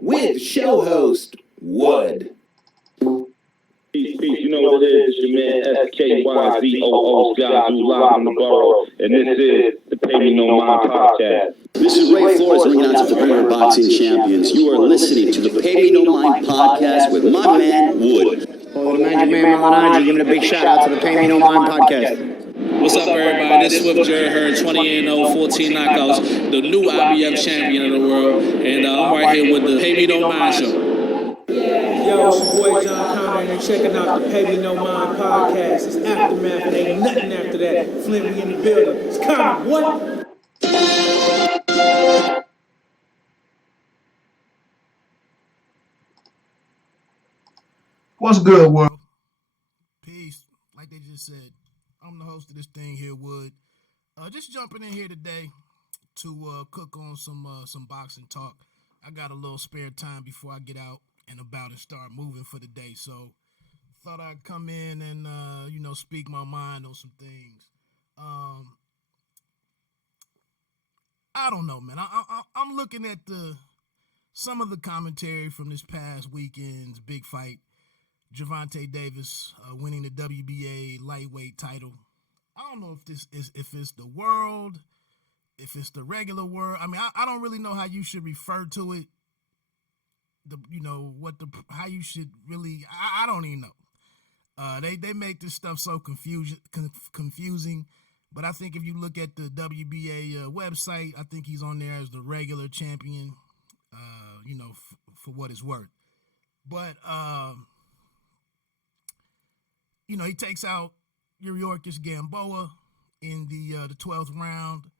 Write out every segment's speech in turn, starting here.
With show host Wood. Peace, you know what it is. It's your man SKYZOO Skyzoo live from the borough, and this is the Pay Me No Mind podcast. This is Ray Flores ringing out to the premier boxing champions. You are listening to the Pay Me No Mind podcast with my man Wood. Oh, the Magic Man Malanaji giving a big shout out to the Pay Me No Mind podcast. What's up, everybody? This is Swift Jerry Hurd, 20-0, 14 knockouts, the new IBF champion of the world, and I'm right here with the Pay Me No Mind show. Yo, it's your boy John Connor, and you're checking out the Pay Me No Mind podcast. It's Aftermath, and ain't nothing after that. Flint, we in the building. It's Connor, what? What's good, world? Peace. Like they just said, I'm the host of this thing here, Wood. Just jumping in here today to cook on some boxing talk. I got a little spare time before I get out and about and start moving for the day, so thought I'd come in and speak my mind on some things. I don't know, man. I'm looking at some of the commentary from this past weekend's big fight. Gervonta Davis winning the WBA lightweight title. I don't know if it's the world, if it's the regular world. I mean, I don't really know how you should refer to it. How you should really. I don't even know. They make this stuff so confusing. But I think if you look at the WBA website, I think he's on there as the regular champion. For what it's worth. But he takes out BDB-GAMBOA in the 12th round.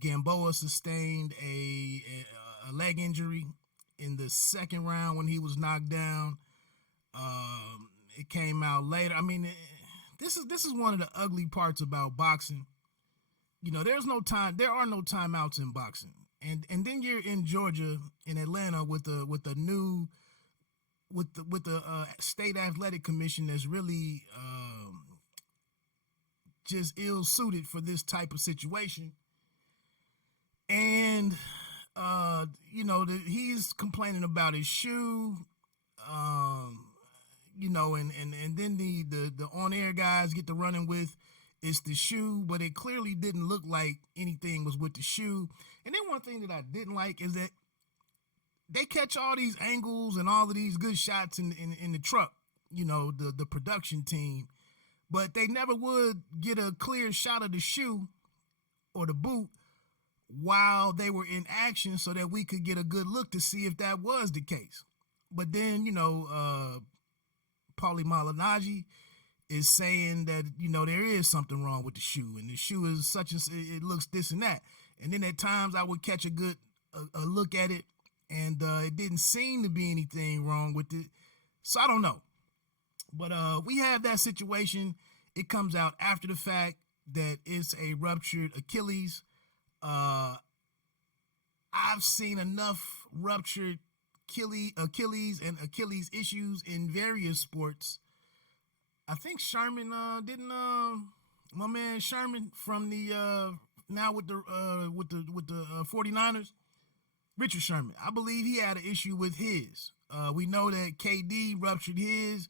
Gamboa sustained a leg injury in the second round when he was knocked down. It came out later. I mean, this is one of the ugly parts about boxing. There are no timeouts in boxing. And then you're in Georgia, in Atlanta, with the state athletic commission that's really just ill-suited for this type of situation. And he's complaining about his shoe, and then the on-air guys get to running with it's the shoe, but it clearly didn't look like anything was with the shoe. And then one thing that I didn't like is that they catch all these angles and all of these good shots in the truck, the production team, but they never would get a clear shot of the shoe or the boot while they were in action so that we could get a good look to see if that was the case. But then, Paulie Malignaggi is saying that, there is something wrong with the shoe, and the shoe is it looks this and that. And then at times I would catch a look at it, and it didn't seem to be anything wrong with it. So I don't know. But we have that situation. It comes out after the fact that it's a ruptured Achilles. I've seen enough ruptured Achilles and Achilles issues in various sports. I think Sherman didn't my man Sherman from the now with the 49ers, Richard Sherman. I believe he had an issue with his. We know that KD ruptured his.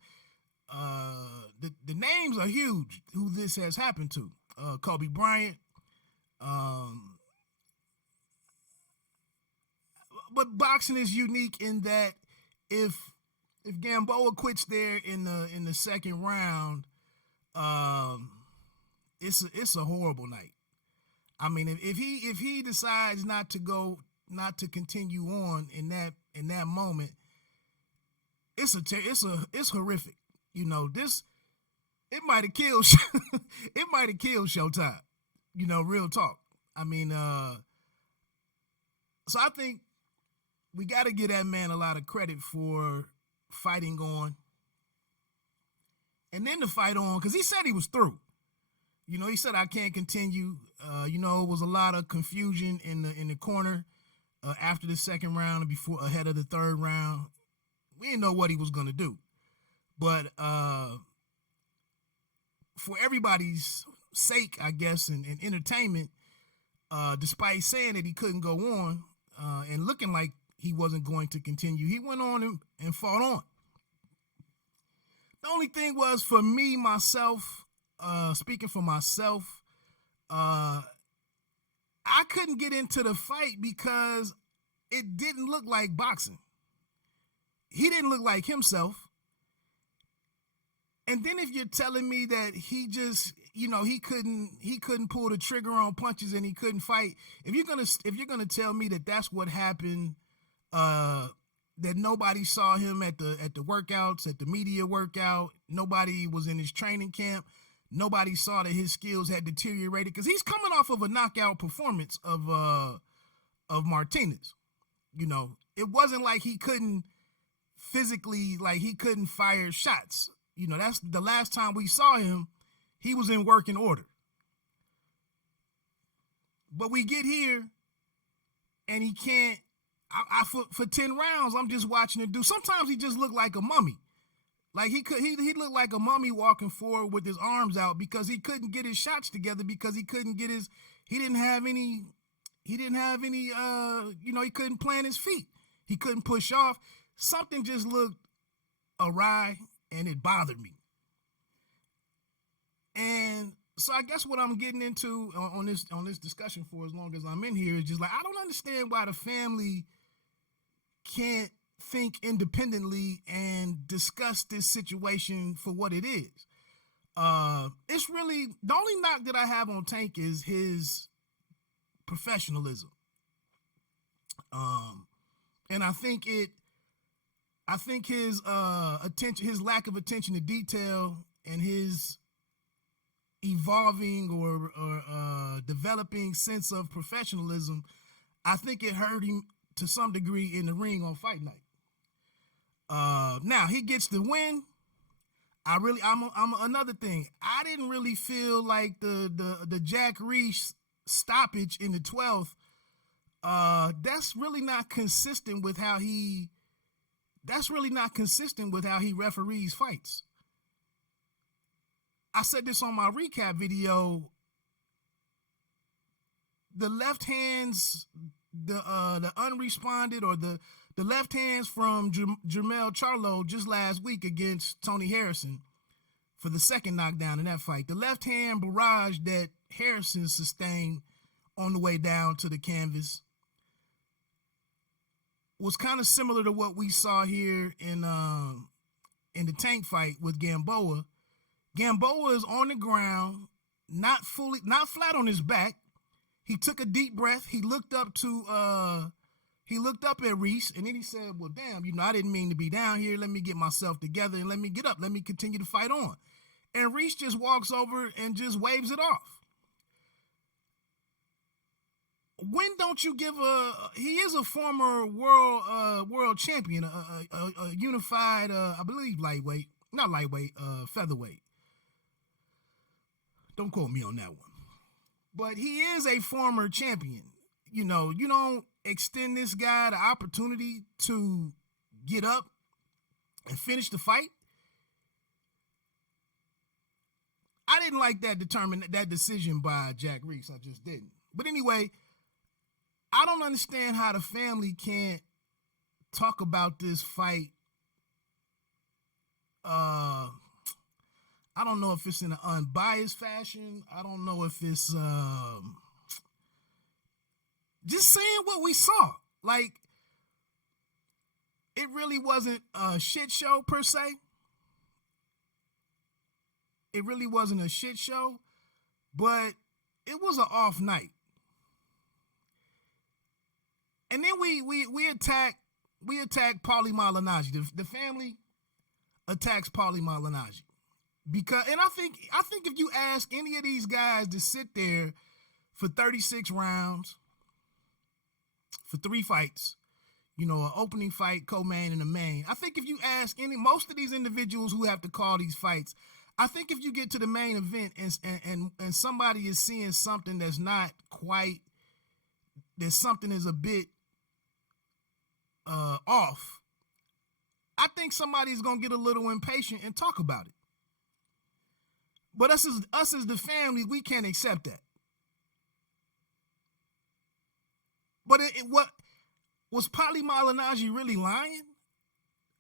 The names are huge who this has happened to. Kobe Bryant. But boxing is unique in that if Gamboa quits there in the second round, it's a horrible night. I mean, if he decides not to continue on in that moment, it's horrific. You know, it might have killed Showtime. You know, real talk. I mean, so I think we got to give that man a lot of credit for fighting on, and then to fight on, because he said he was through. You know, he said, I can't continue. You know, it was a lot of confusion in the corner after the second round and ahead of the third round. We didn't know what he was going to do. But for everybody's sake, I guess, and entertainment, despite saying that he couldn't go on and looking like he wasn't going to continue, he went on and fought on. The only thing was, for me, myself, speaking for myself, I couldn't get into the fight because it didn't look like boxing. He didn't look like himself. And then if you're telling me that he just, you know, he couldn't pull the trigger on punches and he couldn't fight, if you're gonna tell me that that's what happened, that nobody saw him at the workouts, at the media workout, nobody was in his training camp, nobody saw that his skills had deteriorated, because he's coming off of a knockout performance of Martinez. You know, it wasn't like he couldn't physically, like he couldn't fire shots. You know, that's the last time we saw him, he was in working order. But we get here and he can't, for 10 rounds, I'm just watching him do. Sometimes he just looked like a mummy. Like he looked like a mummy walking forward with his arms out, because he couldn't get his shots together, because he didn't have any, you know, he couldn't plant his feet. He couldn't push off. Something just looked awry, and it bothered me. And so I guess what I'm getting into on this discussion for as long as I'm in here is just like, I don't understand why the family can't think independently and discuss this situation for what it is. It's really, the only knock that I have on Tank is his professionalism. And I think his attention, his lack of attention to detail, and his evolving or developing sense of professionalism, I think it hurt him to some degree in the ring on fight night. Now he gets the win. I'm another thing. I didn't really feel like the Jack Reese stoppage in the 12th. That's really not consistent with how he referees fights. I said this on my recap video. The left hands, the unresponded, or the left hands from Jermell Charlo just last week against Tony Harrison for the second knockdown in that fight. The left hand barrage that Harrison sustained on the way down to the canvas was kind of similar to what we saw here in the Tank fight with Gamboa. Gamboa is on the ground, not flat on his back. He took a deep breath. He looked up at Reese, and then he said, well, damn, you know, I didn't mean to be down here. Let me get myself together and let me get up. Let me continue to fight on. And Reese just walks over and just waves it off. when don't you give he is a former world champion, a unified, I believe featherweight. Don't quote me on that one. But he is a former champion. You know, you don't extend this guy the opportunity to get up and finish the fight. I didn't like that decision by Jack Reese. I just didn't. But anyway, I don't understand how the family can't talk about this fight. I don't know if it's in an unbiased fashion. I don't know if it's just saying what we saw. Like, it really wasn't a shit show per se. It really wasn't a shit show, but it was an off night. And then we attack Paulie Malignaggi. The family attacks Paulie Malignaggi. And I think if you ask any of these guys to sit there for 36 rounds, for 3 fights, you know, an opening fight, co-main, and a main. I think if you ask most of these individuals who have to call these fights, I think if you get to the main event and somebody is seeing something that's not quite, that something is a bit off, I think somebody's gonna get a little impatient and talk about it. But us as the family, we can't accept that. But what was Paulie Malignaggi really lying?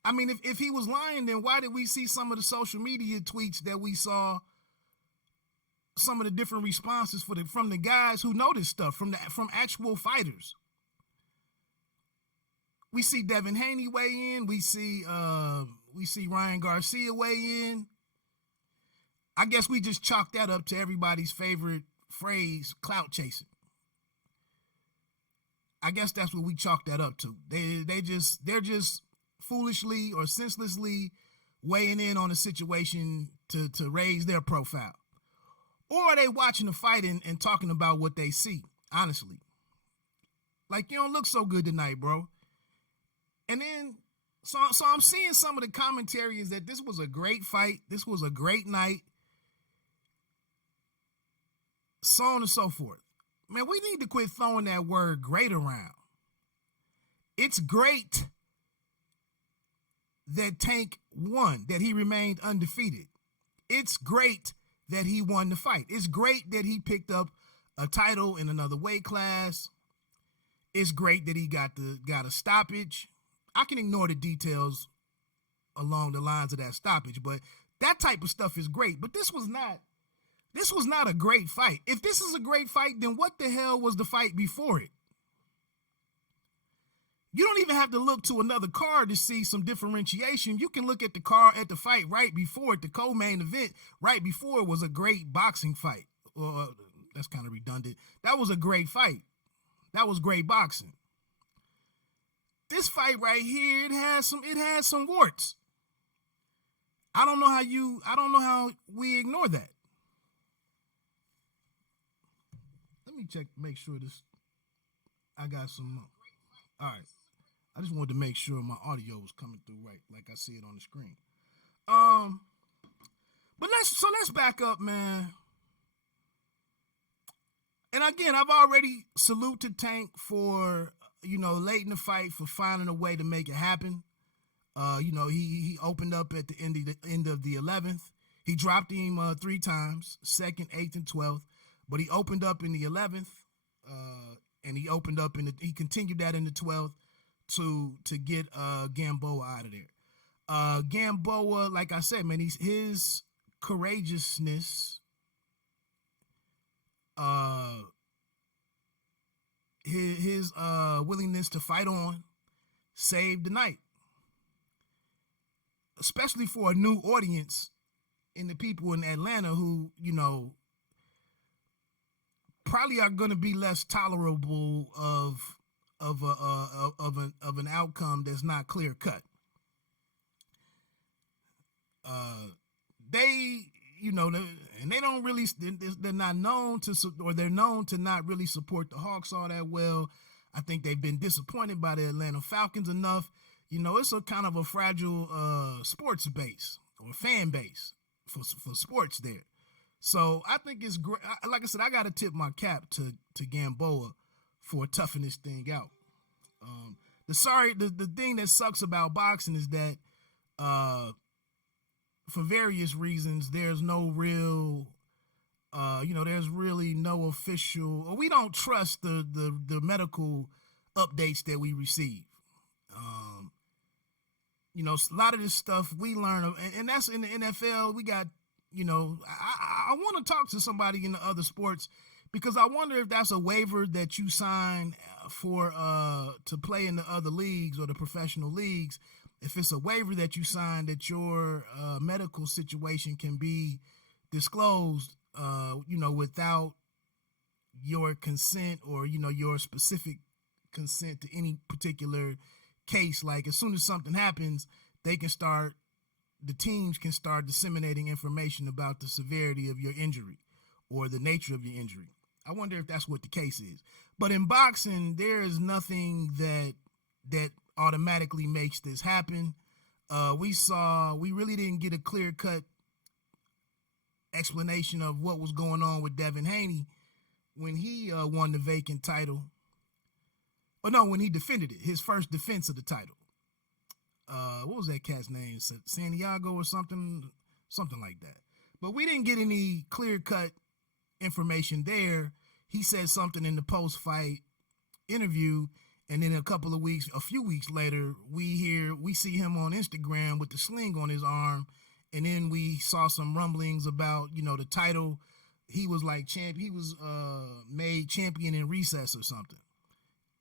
I mean, if he was lying, then why did we see some of the social media tweets that we saw? Some of the different responses from the guys who know this stuff, from actual fighters. We see Devin Haney weigh in. We see Ryan Garcia weigh in. I guess we just chalk that up to everybody's favorite phrase, clout chasing. I guess that's what we chalk that up to. They're just foolishly or senselessly weighing in on a situation to raise their profile. Or are they watching the fight and talking about what they see, honestly? Like, you don't look so good tonight, bro. And then, so I'm seeing some of the commentary is that this was a great fight. This was a great night. So on and so forth. Man, we need to quit throwing that word great around. It's great that Tank won, that he remained undefeated. It's great that he won the fight. It's great that he picked up a title in another weight class. It's great that he got a stoppage. I can ignore the details along the lines of that stoppage, but that type of stuff is great. But this was not a great fight. If this is a great fight, then what the hell was the fight before it? You don't even have to look to another card to see some differentiation. You can look at the card at the fight right before it, the co-main event right before it was a great boxing fight. That's kind of redundant. That was a great fight. That was great boxing. This fight right here, it has some warts. I don't know how we ignore that. Let me check, make sure I got some. All right. I just wanted to make sure my audio was coming through right, like I see it on the screen. But let's back up, man. And again, I've already saluted Tank for, late in the fight, for finding a way to make it happen. He opened up at the end of the 11th. He dropped him 3 times, 2nd, 8th, and 12th. But he opened up in the 11th, and he continued that in the 12th to get Gamboa out of there. Gamboa, like I said, man, his courageousness, his willingness to fight on saved the night. Especially for a new audience in the people in Atlanta who, probably are going to be less tolerable of an outcome that's not clear cut. you know, and they don't really, they're not known to, or they're known to not really support the Hawks all that well. I think they've been disappointed by the Atlanta Falcons enough. You know, it's a kind of a fragile sports base or fan base for sports there. So I think it's great. Like I said, I got to tip my cap to Gamboa for toughing this thing out. The thing that sucks about boxing is that for various reasons, there's no real, there's really no official, or we don't trust the medical updates that we receive. A lot of this stuff we learn, and that's in the NFL. We got, I want to talk to somebody in the other sports, because I wonder if that's a waiver that you sign for to play in the other leagues or the professional leagues. If it's a waiver that you sign that your medical situation can be disclosed, without your consent or, your specific consent to any particular case. Like as soon as something happens, the teams can start disseminating information about the severity of your injury or the nature of your injury. I wonder if that's what the case is. But in boxing, there is nothing that automatically makes this happen. We really didn't get a clear-cut explanation of what was going on with Devin Haney when he won the vacant title. When he defended it, his first defense of the title. What was that cat's name? Santiago or something like that. But we didn't get any clear-cut information there. He said something in the post-fight interview, and then a few weeks later, we see him on Instagram with the sling on his arm, and then we saw some rumblings about, the title. He was like he was made champion in recess or something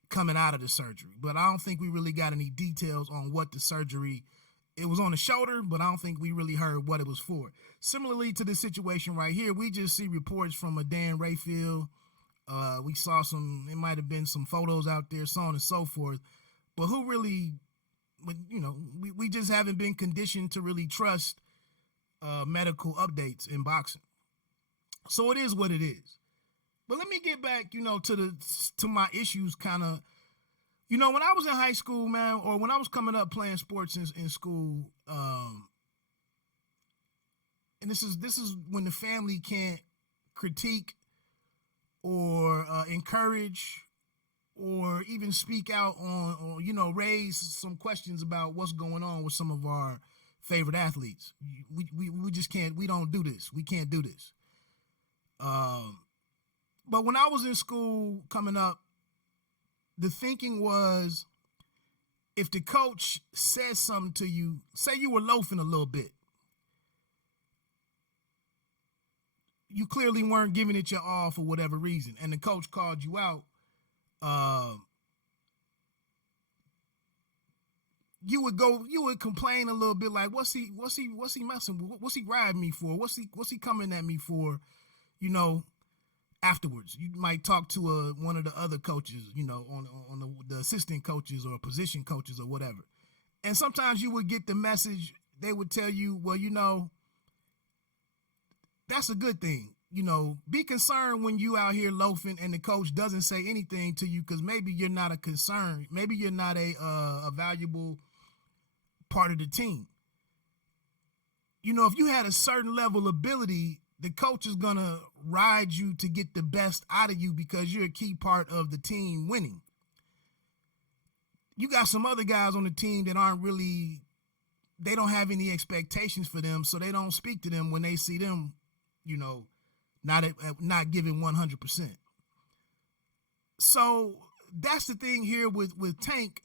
coming out of the surgery. But I don't think we really got any details on what the surgery. It was on the shoulder, but I don't think we really heard what it was for. Similarly to the situation right here, we just see reports from a Dan Rayfield. We saw it might have been some photos out there, so on and so forth. But who really, we just haven't been conditioned to really trust medical updates in boxing. So it is what it is. But let me get back, to my issues kind of. When I was in high school, man, or when I was coming up playing sports in school, and this is when the family can't critique or encourage or even speak out on, or raise some questions about what's going on with some of our favorite athletes. We just can't. We don't do this. We can't do this. But when I was in school coming up, the thinking was, if the coach says something to you, say you were loafing a little bit, you clearly weren't giving it your all for whatever reason, and the coach called you out, you would complain a little bit, like, what's he messing with? What's he riding me for? What's he coming at me for? Afterwards, you might talk to one of the other coaches, on the assistant coaches or position coaches or whatever. And sometimes you would get the message, they would tell you, well, that's a good thing. Be concerned when you out here loafing and the coach doesn't say anything to you, because maybe you're not a concern. Maybe you're not a valuable part of the team. If you had a certain level of ability, the coach is going to ride you to get the best out of you because you're a key part of the team winning. You got some other guys on the team that they don't have any expectations for them, so they don't speak to them when they see them, not giving 100%. So that's the thing here with Tank.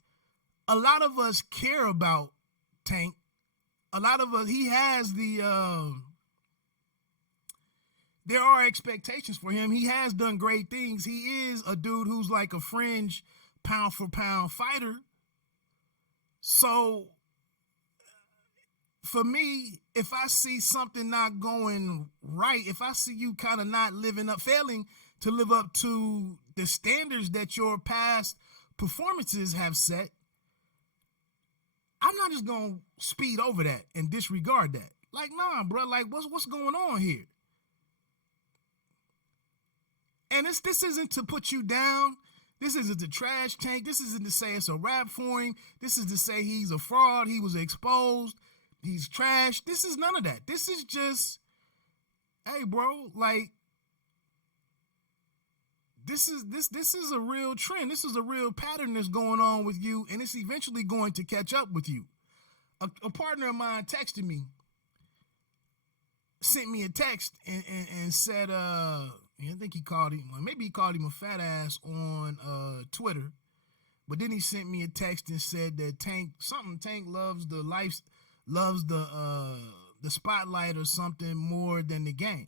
A lot of us care about Tank. A lot of us, he has there are expectations for him. He has done great things. He is a dude who's like a fringe pound for pound fighter. So for me, if I see something not going right, if I see you kind of not failing to live up to the standards that your past performances have set, I'm not just going to speed over that and disregard that. Like, nah, bro. Like, what's going on here? And this isn't to put you down. This isn't to trash Tank. This isn't to say it's a rap for him. This is to say he's a fraud. He was exposed. He's trash. This is none of that. This is just, hey, bro, like, this is a real trend. This is a real pattern that's going on with you, and it's eventually going to catch up with you. A partner of mine texted me, sent me a text and said, I think he called him, maybe he called him a fat ass on Twitter, but then he sent me a text and said that Tank loves the spotlight or something more than the game.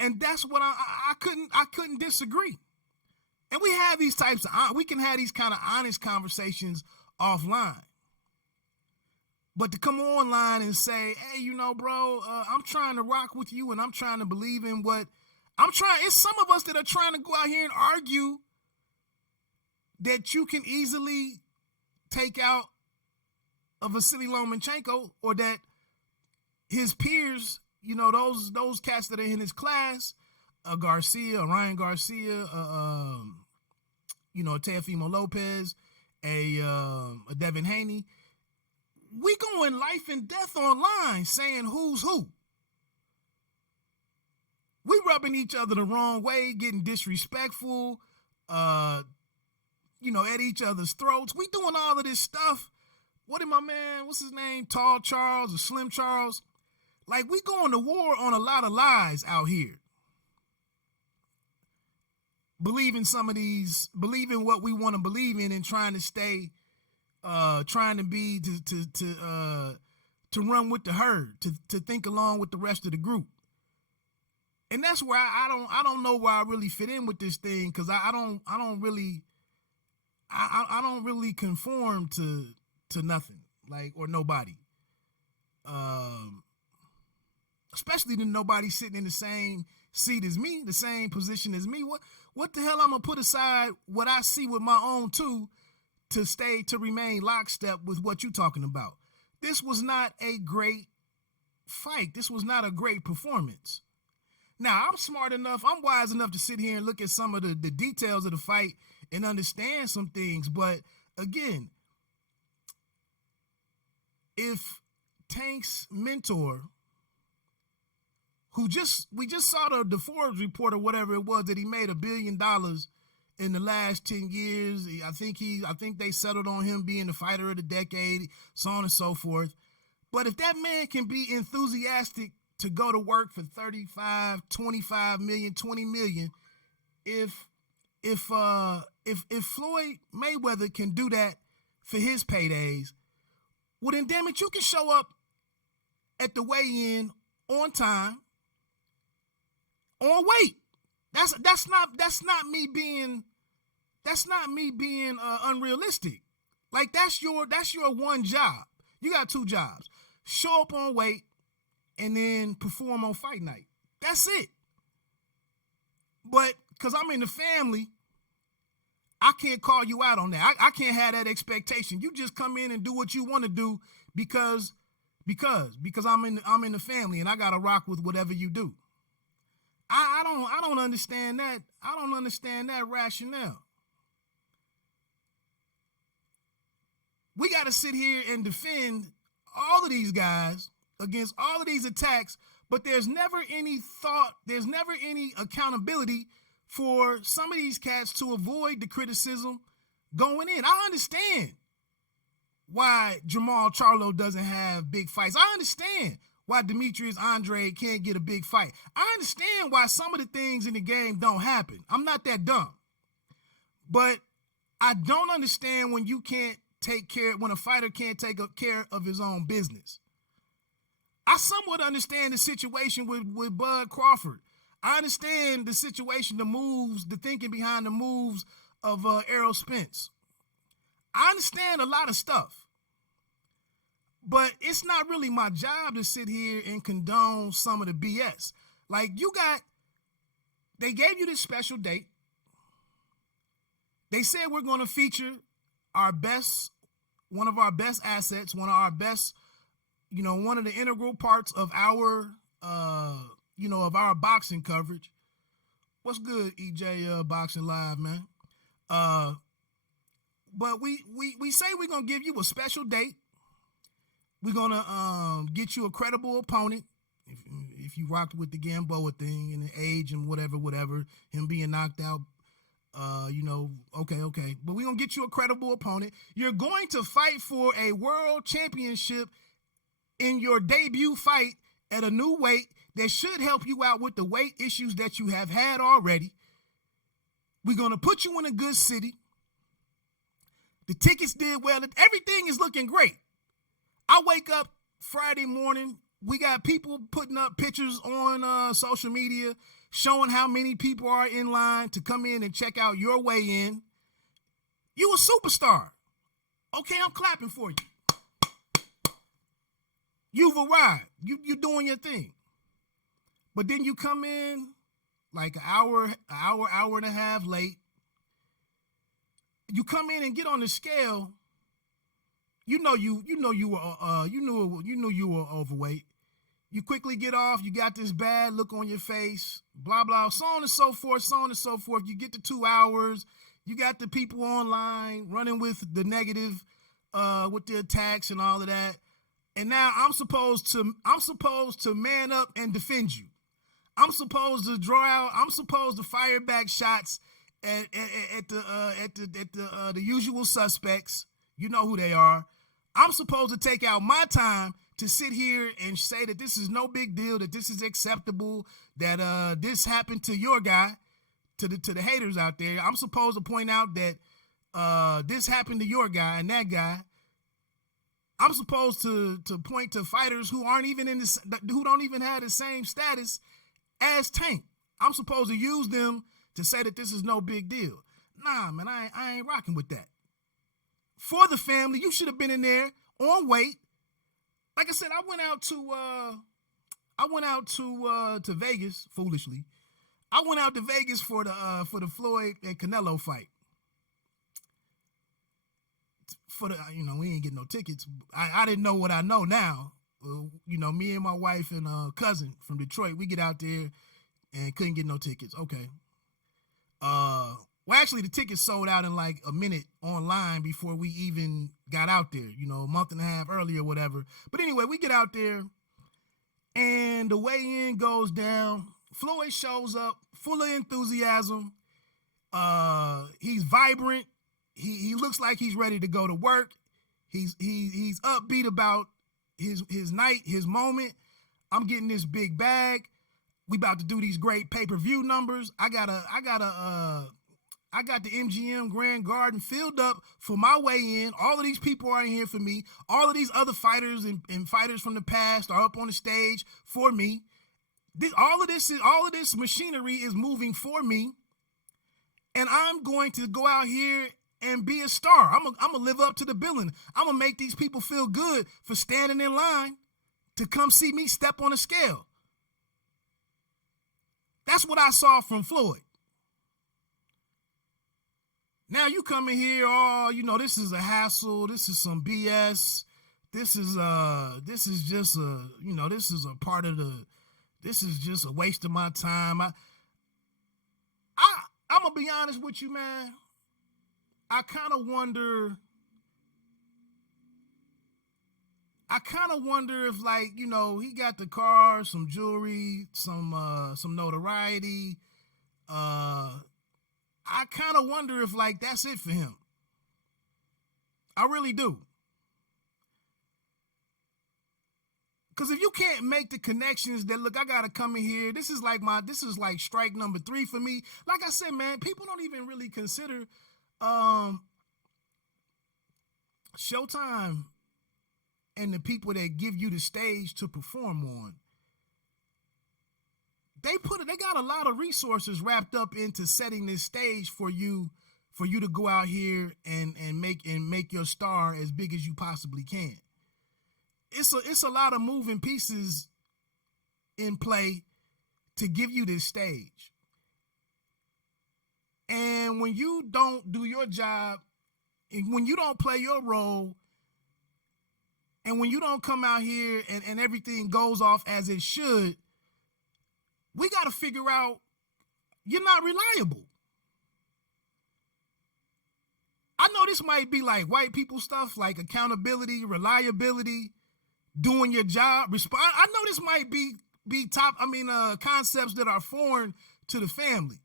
And that's what I couldn't disagree. And we have these we can have these kind of honest conversations offline. But to come online and say, hey, you know, bro, I'm trying to rock with you and I'm trying to believe in what it's some of us that are trying to go out here and argue that you can easily take out a Vasily Lomachenko, or that his peers, you know, those cats that are in his class, Garcia, Ryan Garcia, you know, Teofimo Lopez, a Devin Haney, we going life and death online saying who's who. We rubbing each other the wrong way, getting disrespectful, you know, at each other's throats. We doing all of this stuff. What did my man, what's his name? Tall Charles or Slim Charles? Like, we going to war on a lot of lies out here. Believing what we want to believe in and trying to stay, trying to be, to run with the herd, to think along with the rest of the group. And that's where I don't know where I really fit in with this thing, because I don't really conform to nothing, like, or nobody. Especially to nobody sitting in the same seat as me, the same position as me. What the hell I'm gonna put aside what I see with my own two to remain lockstep with what you're talking about? This was not a great fight. This was not a great performance. Now, I'm smart enough, I'm wise enough to sit here and look at some of the details of the fight and understand some things. But again, if Tank's mentor, we just saw the Forbes report or whatever it was, that he made $1 billion in the last 10 years. I think they settled on him being the fighter of the decade, so on and so forth. But if that man can be enthusiastic to go to work for 35, 25 million, 20 million, if Floyd Mayweather can do that for his paydays, well then, damn it, you can show up at the weigh-in on time, on weight. That's not me being unrealistic. Like, that's your one job. You got two jobs: show up on weight and then perform on fight night. That's it. But because I'm in the family, I can't call you out on that. I can't have that expectation. You just come in and do what you want to do because I'm in the family and I gotta rock with whatever you do. I don't understand that. I don't understand that rationale. We got to sit here and defend all of these guys against all of these attacks, but there's never any thought, there's never any accountability for some of these cats to avoid the criticism going in. I understand why Jamal Charlo doesn't have big fights. I understand why Demetrius Andre can't get a big fight. I understand why some of the things in the game don't happen. I'm not that dumb. But I don't understand when when a fighter can't take care of his own business. I somewhat understand the situation with Bud Crawford. I understand the situation, the moves, the thinking behind the moves of Errol Spence. I understand a lot of stuff. But it's not really my job to sit here and condone some of the BS. Like, they gave you this special date. They said we're going to feature one of our best assets, one of our best, one of the integral parts of our, of our boxing coverage. What's good, EJ Boxing Live, man? But we say we're gonna give you a special date. We're gonna get you a credible opponent. If you rocked with the Gamboa thing and the age and whatever, him being knocked out, okay. But we're gonna get you a credible opponent. You're going to fight for a world championship in your debut fight at a new weight that should help you out with the weight issues that you have had already. We're gonna put you in a good city. The tickets did well. Everything is looking great. I wake up Friday morning. We got people putting up pictures on social media showing how many people are in line to come in and check out your weigh-in. You a superstar. Okay, I'm clapping for you. You've arrived. You doing your thing. But then you come in like an hour and a half late. You come in and get on the scale. You knew you were overweight. You quickly get off. You got this bad look on your face. Blah blah. So on and so forth. You get to 2 hours. You got the people online running with the negative, with the attacks and all of that. And now I'm supposed to man up and defend you. I'm supposed to fire back shots at the usual suspects. You know who they are. I'm supposed to take out my time to sit here and say that this is no big deal, that this is acceptable, that this happened to your guy, to the haters out there. I'm supposed to point out that this happened to your guy and that guy. I'm supposed to point to fighters who don't even have the same status as Tank. I'm supposed to use them to say that this is no big deal. Nah, man, I ain't rocking with that. For the family, you should have been in there on weight. Like I said, I went out to Vegas foolishly. I went out to Vegas for the Floyd and Canelo fight. We ain't getting no tickets. I didn't know what I know now. Me and my wife and cousin from Detroit, we get out there and couldn't get no tickets. Okay. Well, actually, the tickets sold out in like a minute online before we even got out there, a month and a half earlier, whatever. But anyway, we get out there and the weigh-in goes down. Floyd shows up full of enthusiasm. He's vibrant. He looks like he's ready to go to work. He's upbeat about his night, his moment. I'm getting this big bag. We about to do these great pay-per-view numbers. I got the MGM Grand Garden filled up for my weigh-in. All of these people are in here for me. All of these other fighters and fighters from the past are up on the stage for me. All of this machinery is moving for me. And I'm going to go out here and be a star. I'm gonna live up to the billing. I'm gonna make these people feel good for standing in line to come see me step on a scale. That's what I saw from Floyd. Now you come in here, this is a hassle. This is some BS. This is just a waste of my time. I'm gonna be honest with you, man. I kind of wonder if, he got the car, some jewelry, some notoriety. I kind of wonder if, that's it for him. I really do. Because if you can't make the connections that, look, I got to come in here. This is like strike number 3 for me. Like I said, man, people don't even really consider Showtime and the people that give you the stage to perform on. They got a lot of resources wrapped up into setting this stage for you to go out here and make your star as big as you possibly can. It's a lot of moving pieces in play to give you this stage. And when you don't do your job, and when you don't play your role, And when you don't come out here and everything goes off as it should, we got to figure out you're not reliable. I know this might be like white people stuff, like accountability, reliability, doing your job. I know this might be concepts that are foreign to the family.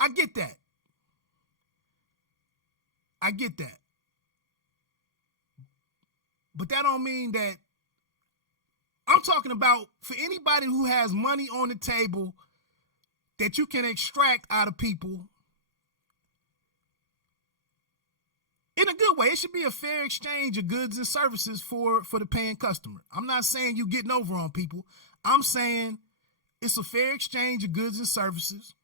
I get that. But that don't mean that I'm talking about for anybody who has money on the table that you can extract out of people in a good way. It should be a fair exchange of goods and services for the paying customer. I'm not saying you getting over on people. I'm saying it's a fair exchange of goods and services.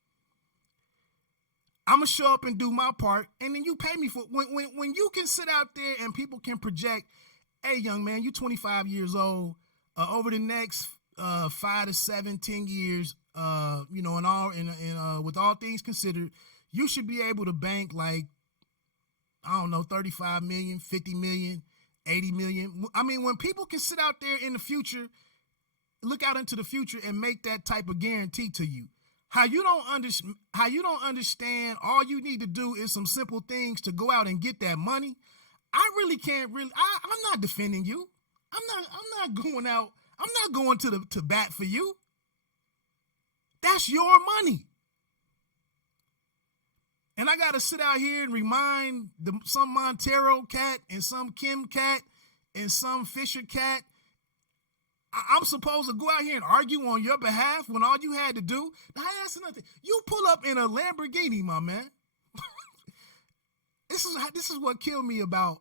I'm going to show up and do my part, and then you pay me for it. When you can sit out there and people can project, hey, young man, you're 25 years old. Over the next 5 to 7, 10 years, with all things considered, you should be able to bank like, I don't know, 35 million, 50 million, 80 million. I mean, when people can sit out there in the future, look out into the future and make that type of guarantee to you. How you don't understand all you need to do is some simple things to go out and get that money. I'm not defending you. I'm not going out. I'm not going to bat for you. That's your money. And I got to sit out here and remind some Montero cat and some Kim cat and some Fisher cat, I'm supposed to go out here and argue on your behalf when all you had to do, now that's nothing. You pull up in a Lamborghini, my man. This is what killed me about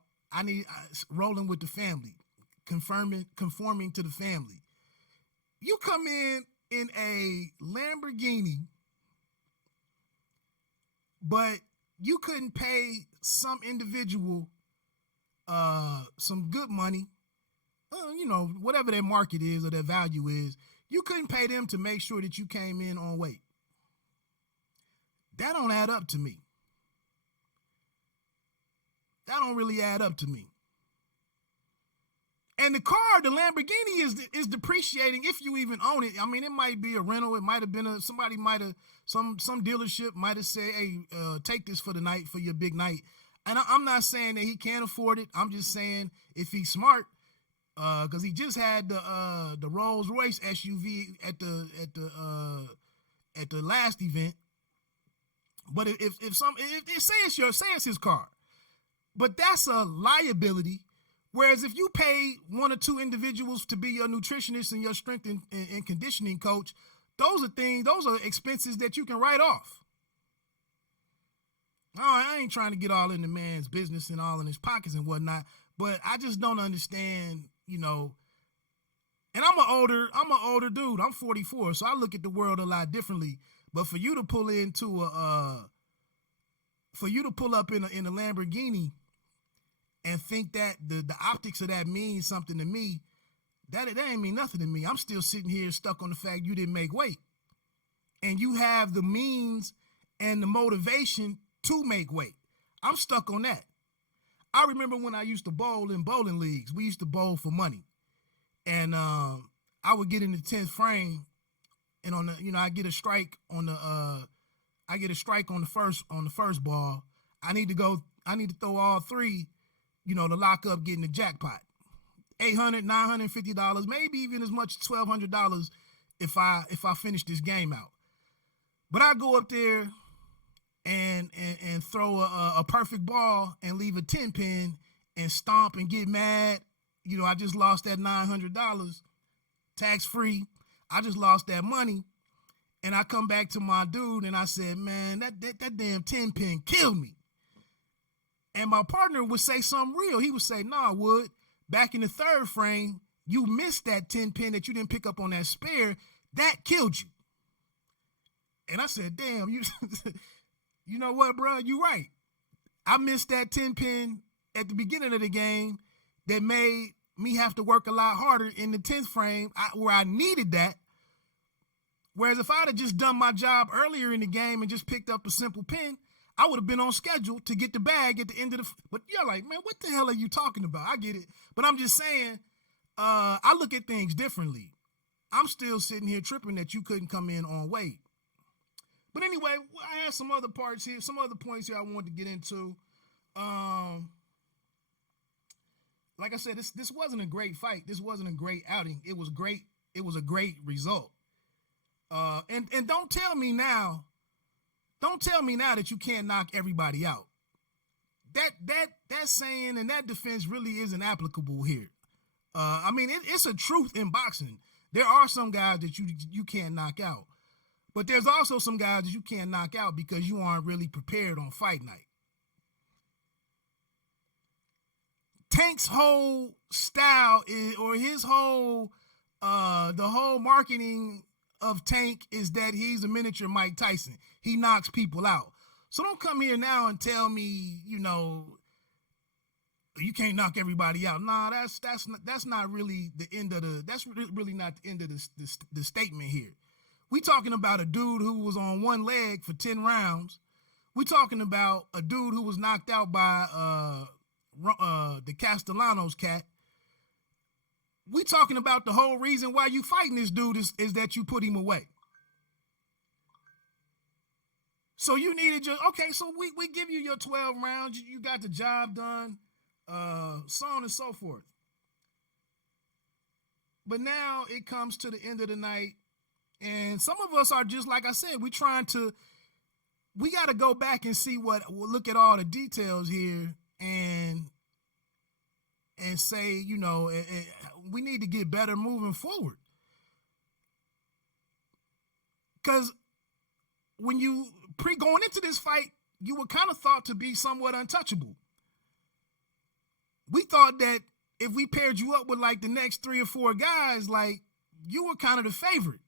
rolling with the family, conforming to the family. You come in a Lamborghini, but you couldn't pay some individual some good money, whatever their market is or their value is. You couldn't pay them to make sure that you came in on weight. That don't add up to me. That don't really add up to me. And the car, the Lamborghini, is depreciating if you even own it. I mean, it might be a rental. It might have been some dealership might have said, hey, take this for the night, for your big night. And I'm not saying that he can't afford it. I'm just saying if he's smart, because he just had the Rolls Royce SUV at the last event. But if say it's his car, but that's a liability. Whereas if you pay 1 or 2 individuals to be your nutritionist and your strength and conditioning coach, those are expenses that you can write off. I ain't trying to get all in the man's business and all in his pockets and whatnot, but I just don't understand, and I'm an older dude. I'm 44, so I look at the world a lot differently. But for you to pull up in a Lamborghini and think that the optics of that means something to me, that ain't mean nothing to me. I'm still sitting here stuck on the fact you didn't make weight. And you have the means and the motivation to make weight. I'm stuck on that. I remember when I used to bowl in bowling leagues. We used to bowl for money. And I would get in the 10th frame, and I get a strike on the first ball. I need to throw all 3, to lock up getting the jackpot. $800, $950, maybe even as much as $1,200 if I finish this game out. But I go up there and throw a perfect ball and leave a 10 pin and stomp and get mad. I just lost that $900 tax free. I just lost that money. And I come back to my dude and I said, man, that damn 10 pin killed me. And my partner would say something real. He would say, nah, Wood, back in the 3rd frame, you missed that 10 pin that you didn't pick up on that spare. That killed you. And I said, damn, you know what, bro? You right. I missed that 10 pin at the beginning of the game that made me have to work a lot harder in the 10th frame where I needed that. Whereas if I'd have just done my job earlier in the game and just picked up a simple pin, I would have been on schedule to get the bag at the end of the. But you're like, man, what the hell are you talking about? I get it, but I'm just saying, I look at things differently. I'm still sitting here tripping that you couldn't come in on weight. But anyway, I had some other parts here, some other points here I wanted to get into. Like I said, this wasn't a great fight. This wasn't a great outing. It was great. It was a great result. And don't tell me now that you can't knock everybody out. That saying and that defense really isn't applicable here. I mean, it's a truth in boxing. There are some guys that you can't knock out, but there's also some guys that you can't knock out because you aren't really prepared on fight night. Tank's whole style is, or his whole, the whole marketing of Tank is that he's a miniature Mike Tyson. He knocks people out. So don't come here now and tell me, you can't knock everybody out. Nah, that's not really the end of the. That's really not the end of the statement here. We talking about a dude who was on one leg for 10 rounds. We talking about a dude who was knocked out by the Castellanos cat. We talking about the whole reason why you fighting this dude is that you put him away. So you needed okay, so we give you your 12 rounds, you got the job done, so on and so forth. But now it comes to the end of the night, and some of us are just, like I said, we got to go back and look at all the details here and say, we need to get better moving forward. Because when you going into this fight, you were kind of thought to be somewhat untouchable. We thought that if we paired you up with like the next 3 or 4 guys, like you were kind of the favorite.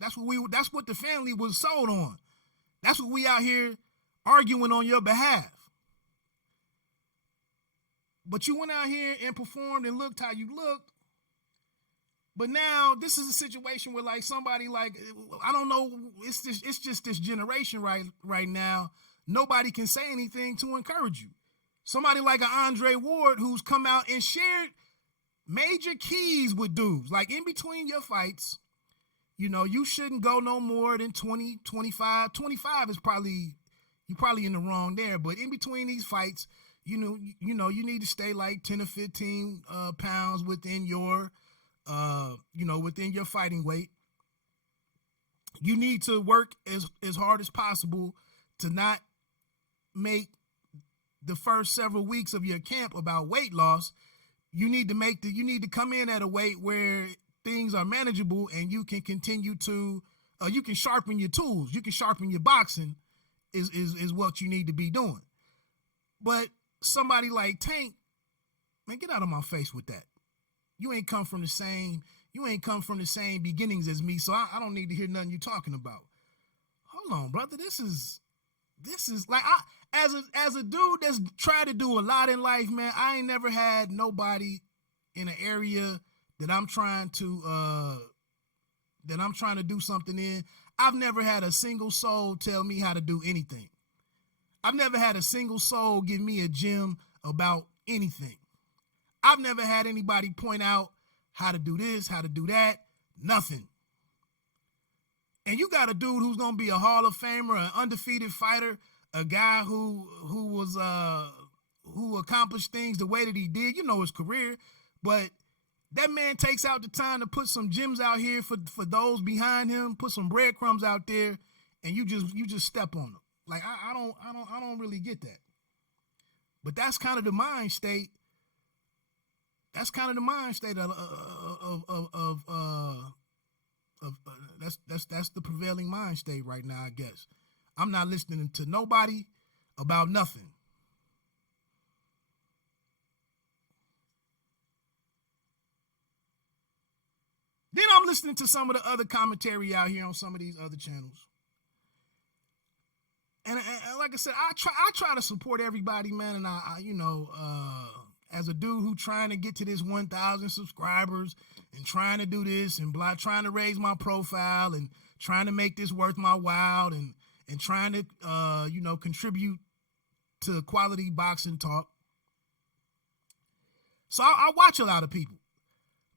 That's what the family was sold on. That's what we out here arguing on your behalf. But you went out here and performed and looked how you looked. But now this is a situation where like somebody like, I don't know, it's just this generation right now. Nobody can say anything to encourage you. Somebody like an Andre Ward who's come out and shared major keys with dudes. Like in between your fights, you shouldn't go no more than 20, 25. 25 is you're probably in the wrong there. But in between these fights, you need to stay like 10 or 15 pounds within your within your fighting weight. You need to work as hard as possible to not make the first several weeks of your camp about weight loss. You need to come in at a weight where things are manageable and you can continue to, you can sharpen your tools. You can sharpen your boxing is what you need to be doing. But somebody like Tank, man, get out of my face with that. You ain't come from the same beginnings as me, so I don't need to hear nothing you talking about. Hold on, brother. This is like, as a dude that's tried to do a lot in life, man, I ain't never had nobody in an area that I'm trying to do something in. I've never had a single soul tell me how to do anything. I've never had a single soul give me a gem about anything. I've never had anybody point out how to do this, how to do that, nothing. And you got a dude who's going to be a Hall of Famer, an undefeated fighter, a guy who accomplished things the way that he did, his career. But that man takes out the time to put some gems out here for those behind him, put some breadcrumbs out there, and you just step on them. Like I don't really get that. But that's kind of the mind state. That's kind of the mind state that's the prevailing mind state right now, I guess. I'm not listening to nobody about nothing. Then I'm listening to some of the other commentary out here on some of these other channels. And like I said, I try to support everybody, man. And as a dude who trying to get to this 1,000 subscribers and trying to do this and trying to raise my profile and trying to make this worth my while and trying to, contribute to quality boxing talk. So I watch a lot of people.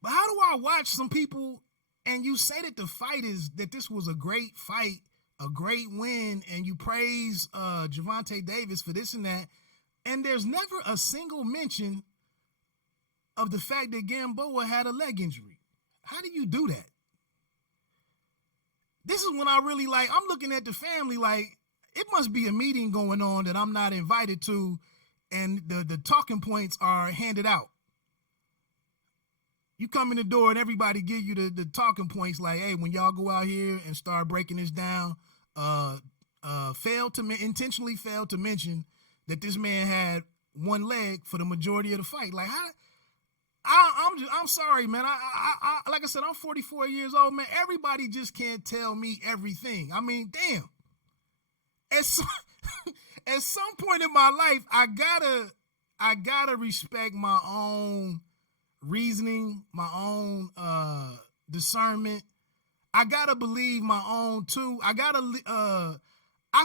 But how do I watch some people and you say that the fight that this was a great fight, a great win, and you praise Gervonta Davis for this and that, and there's never a single mention of the fact that Gamboa had a leg injury? How do you do that? This is when I really I'm looking at the family like it must be a meeting going on that I'm not invited to, and the talking points are handed out. You come in the door and everybody give you the talking points like, hey, when y'all go out here and start breaking this down, intentionally failed to mention that this man had one leg for the majority of the fight. Like, how? I'm sorry, man. I like I said, I'm 44 years old, man. Everybody just can't tell me everything. I mean, damn. At some point in my life, I gotta respect my own reasoning, my own discernment. I gotta believe my own too. I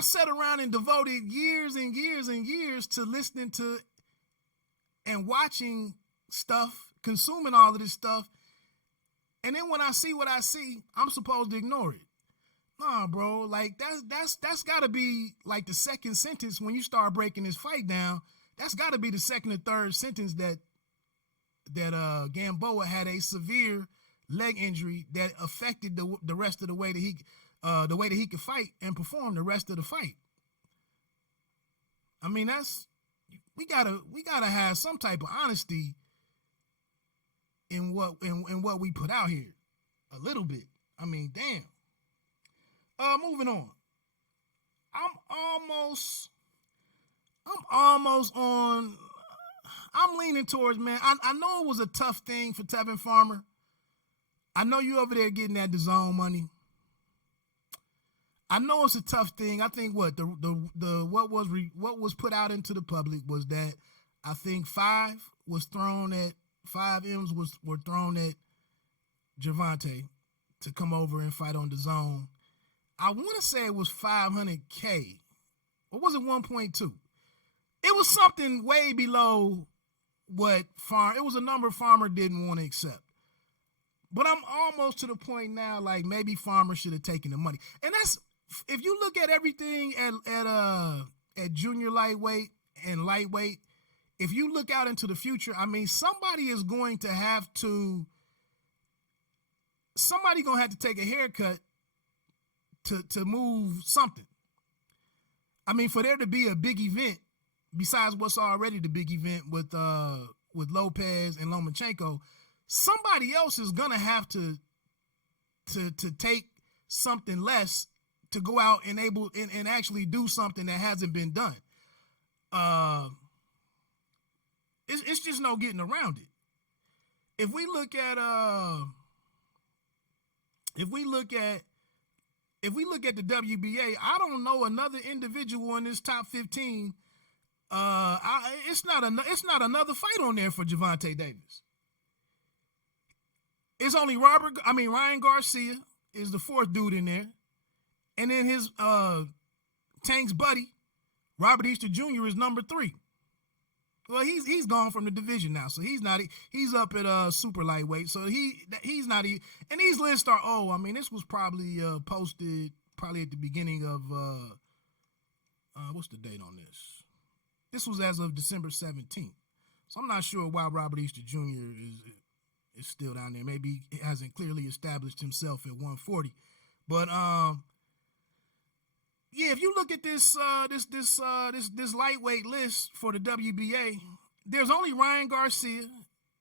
sat around and devoted years and years and years to listening to and watching stuff, consuming all of this stuff. And then when I see what I see, I'm supposed to ignore it. Nah, bro, like that's gotta be like the second sentence when you start breaking this fight down. That's gotta be the second or third sentence that Gamboa had a severe leg injury that affected the rest of the way that he could fight and perform the rest of the fight. I mean, we gotta have some type of honesty in what we put out here, a little bit. I mean, damn. Moving on. I'm leaning towards, man. I know it was a tough thing for Tevin Farmer. I know you over there getting that DAZN money. I know it's a tough thing. I think what was put out into the public was that I think 5 M's were thrown at Gervonta to come over and fight on DAZN. I want to say it was $500K, or was it 1.2? It was something way below what it was a number Farmer didn't want to accept. But I'm almost to the point now, like maybe Farmer should have taken the money. And that's, if you look at everything at junior lightweight and lightweight, if you look out into the future, I mean, somebody gonna have to take a haircut to move something. I mean, for there to be a big event, besides what's already the big event with Lopez and Lomachenko, somebody else is gonna have to take something less to go out and actually do something that hasn't been done. It's just no getting around it. If we look at the WBA, I don't know another individual in this top 15. It's not another fight on there for Gervonta Davis. It's only Ryan Garcia is the fourth dude in there. And then his Tank's buddy, Robert Easter Jr. is number 3. Well, he's gone from the division now, so he's up at super lightweight, so he's not even. And these lists are this was probably posted at the beginning of what's the date on this? This was as of December 17th, so I'm not sure why Robert Easter Jr. is still down there. Maybe he hasn't clearly established himself at 140, but yeah, if you look at this lightweight list for the WBA, there's only Ryan Garcia.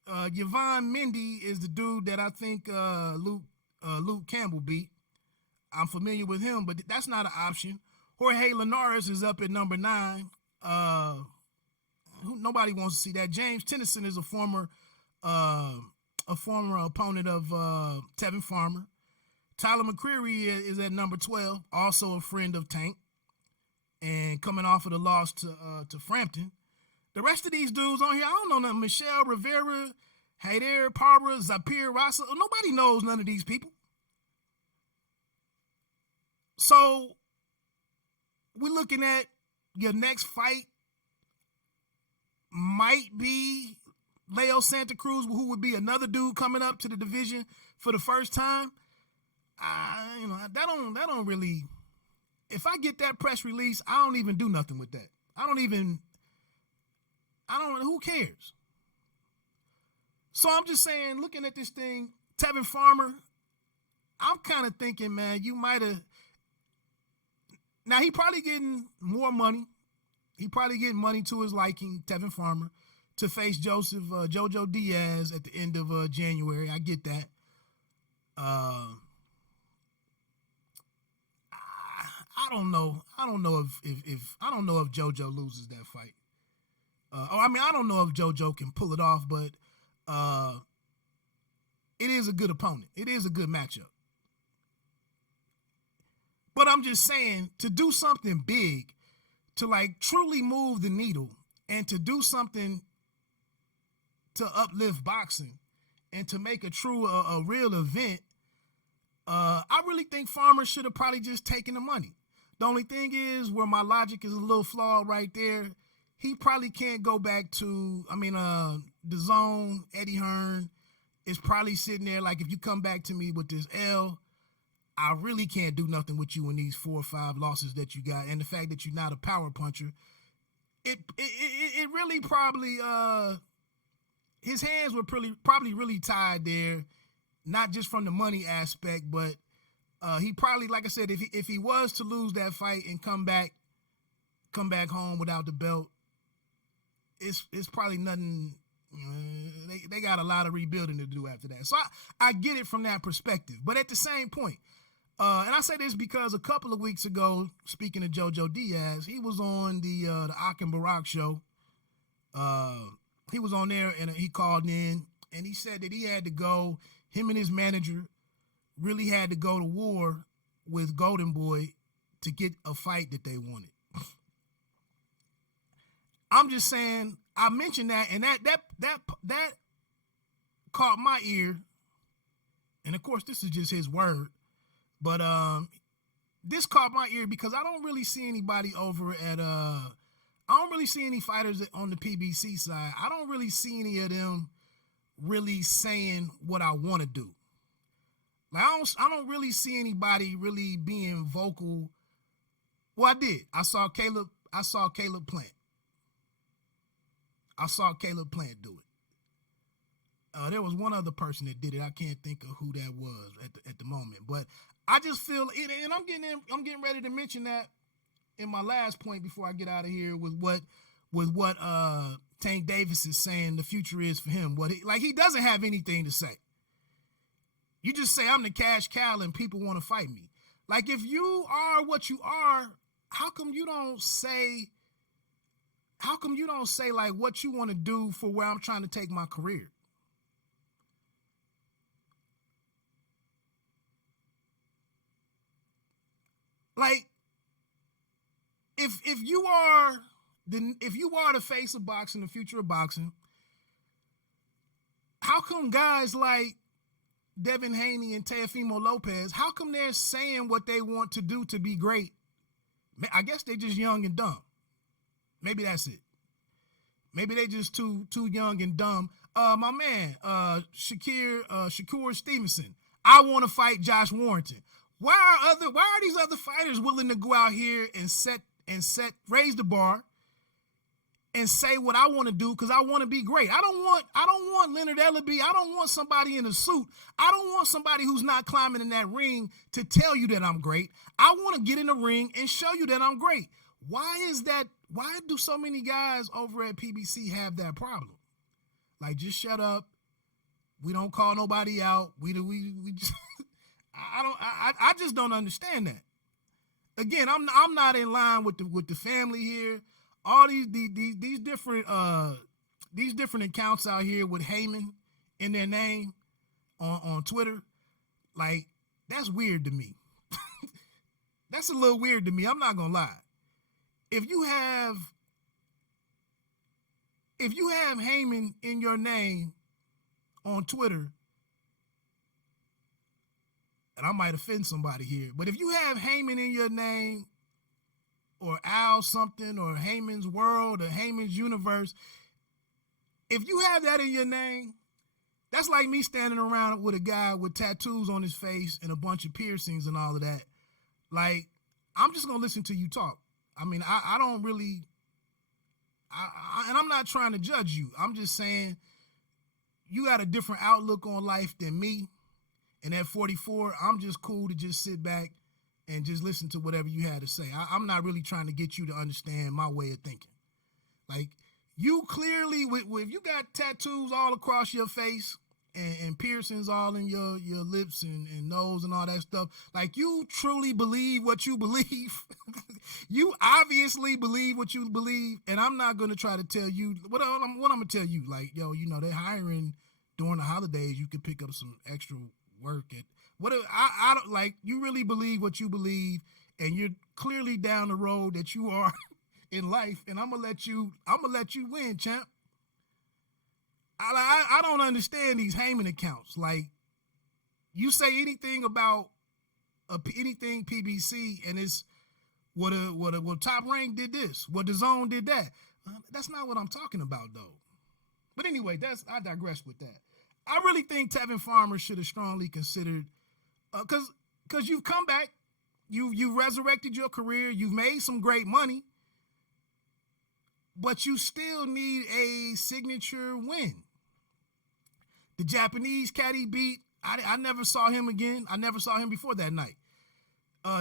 Yvonne Mendy is the dude that I think Luke Campbell beat. I'm familiar with him, but that's not an option. Jorge Linares is up at number 9. Nobody wants to see that. James Tennyson is a former opponent of Tevin Farmer. Tyler McCreary is at number 12, also a friend of Tank, and coming off of the loss to Frampton. The rest of these dudes on here, I don't know nothing. Michelle Rivera, Haider Parra, Zapir Rasa. Nobody knows none of these people. So we're looking at your next fight might be Leo Santa Cruz, who would be another dude coming up to the division for the first time. That don't really. If I get that press release, I don't even do nothing with that. Who cares? So I'm just saying, looking at this thing, Tevin Farmer, I'm kind of thinking, man, you might have. Now, he probably getting more money. He probably getting money to his liking, Tevin Farmer, to face Jojo Diaz at the end of January. I get that. I don't know. I don't know if Jojo loses that fight. I don't know if Jojo can pull it off, but it is a good opponent. It is a good matchup. But I'm just saying, to do something big, to like truly move the needle, and to do something to uplift boxing, and to make a real event, I really think Farmer should have probably just taken the money. The only thing is, where my logic is a little flawed right there, he probably can't go back to, the zone. Eddie Hearn is probably sitting there like, if you come back to me with this L, I really can't do nothing with you in these 4 or 5 losses that you got. And the fact that you're not a power puncher, it really probably, his hands were probably really tied there, not just from the money aspect, but he probably, like I said, if he was to lose that fight and come back home without the belt, it's probably nothing. They got a lot of rebuilding to do after that. So I get it from that perspective. But at the same point, and I say this because a couple of weeks ago, speaking of Jojo Diaz, he was on the Akin Barak show. He was on there and he called in and he said that he had to go. Him and his manager really had to go to war with Golden Boy to get a fight that they wanted. I'm just saying, I mentioned that, and that caught my ear. And of course, this is just his word, but this caught my ear because I don't really see anybody over at I don't really see any fighters on the PBC side. I don't really see any of them really saying what I want to do. Like I don't really see anybody really being vocal. Well, I did. I saw Caleb Plant. I saw Caleb Plant do it. There was one other person that did it. I can't think of who that was at the moment, but I just feel it, and I'm getting ready to mention that in my last point before I get out of here with what Tank Davis is saying the future is for him. He doesn't have anything to say. You just say I'm the cash cow and people want to fight me. Like, if you are what you are, how come you don't say like what you want to do for where I'm trying to take my career? Like, if you are the face of boxing, the future of boxing, how come guys like Devin Haney and Teofimo Lopez, how come they're saying what they want to do to be great? I guess they're just young and dumb. Maybe that's it. Maybe they just too young and dumb. My man, Shakur Stevenson. I want to fight Josh Warrington. Why are these other fighters willing to go out here and raise the bar and say what I want to do because I want to be great? I don't want Leonard Ellaby. I don't want somebody in a suit. I don't want somebody who's not climbing in that ring to tell you that I'm great. I want to get in the ring and show you that I'm great. Why is that? Why do so many guys over at PBC have that problem? Like, just shut up. We don't call nobody out. We just I just don't understand that. Again, I'm not in line with the family here. All these different accounts out here with Heyman in their name on Twitter, like, that's weird to me. That's a little weird to me. I'm not gonna lie. If you have Heyman in your name on Twitter, and I might offend somebody here, but if you have Heyman in your name, or Al something, or Heyman's World, or Heyman's Universe, if you have that in your name, that's like me standing around with a guy with tattoos on his face and a bunch of piercings and all of that. Like, I'm just going to listen to you talk. I mean, I don't really, and I'm not trying to judge you. I'm just saying you got a different outlook on life than me. And at 44, I'm just cool to just sit back and just listen to whatever you had to say. I'm not really trying to get you to understand my way of thinking. Like, you clearly, if you got tattoos all across your face and piercings all in your lips and nose and all that stuff, like, you truly believe what you believe. You obviously believe what you believe, and I'm not going to try to tell you what I'm going to tell you. Like, yo, you know, they're hiring during the holidays. You could pick up some extra work at whatever. I don't, like, you really believe what you believe, and you're clearly down the road that you are in life, and I'm gonna let you win, champ. I don't understand these Heyman accounts. Like, you say anything about anything PBC, and it's what Top Rank did this, what the Zone did that. That's not what I'm talking about, though. But anyway, I digress with that. I really think Tevin Farmer should have strongly considered, because you've come back, you resurrected your career, you've made some great money, but you still need a signature win. The Japanese cat he beat, I never saw him again. I never saw him before that night.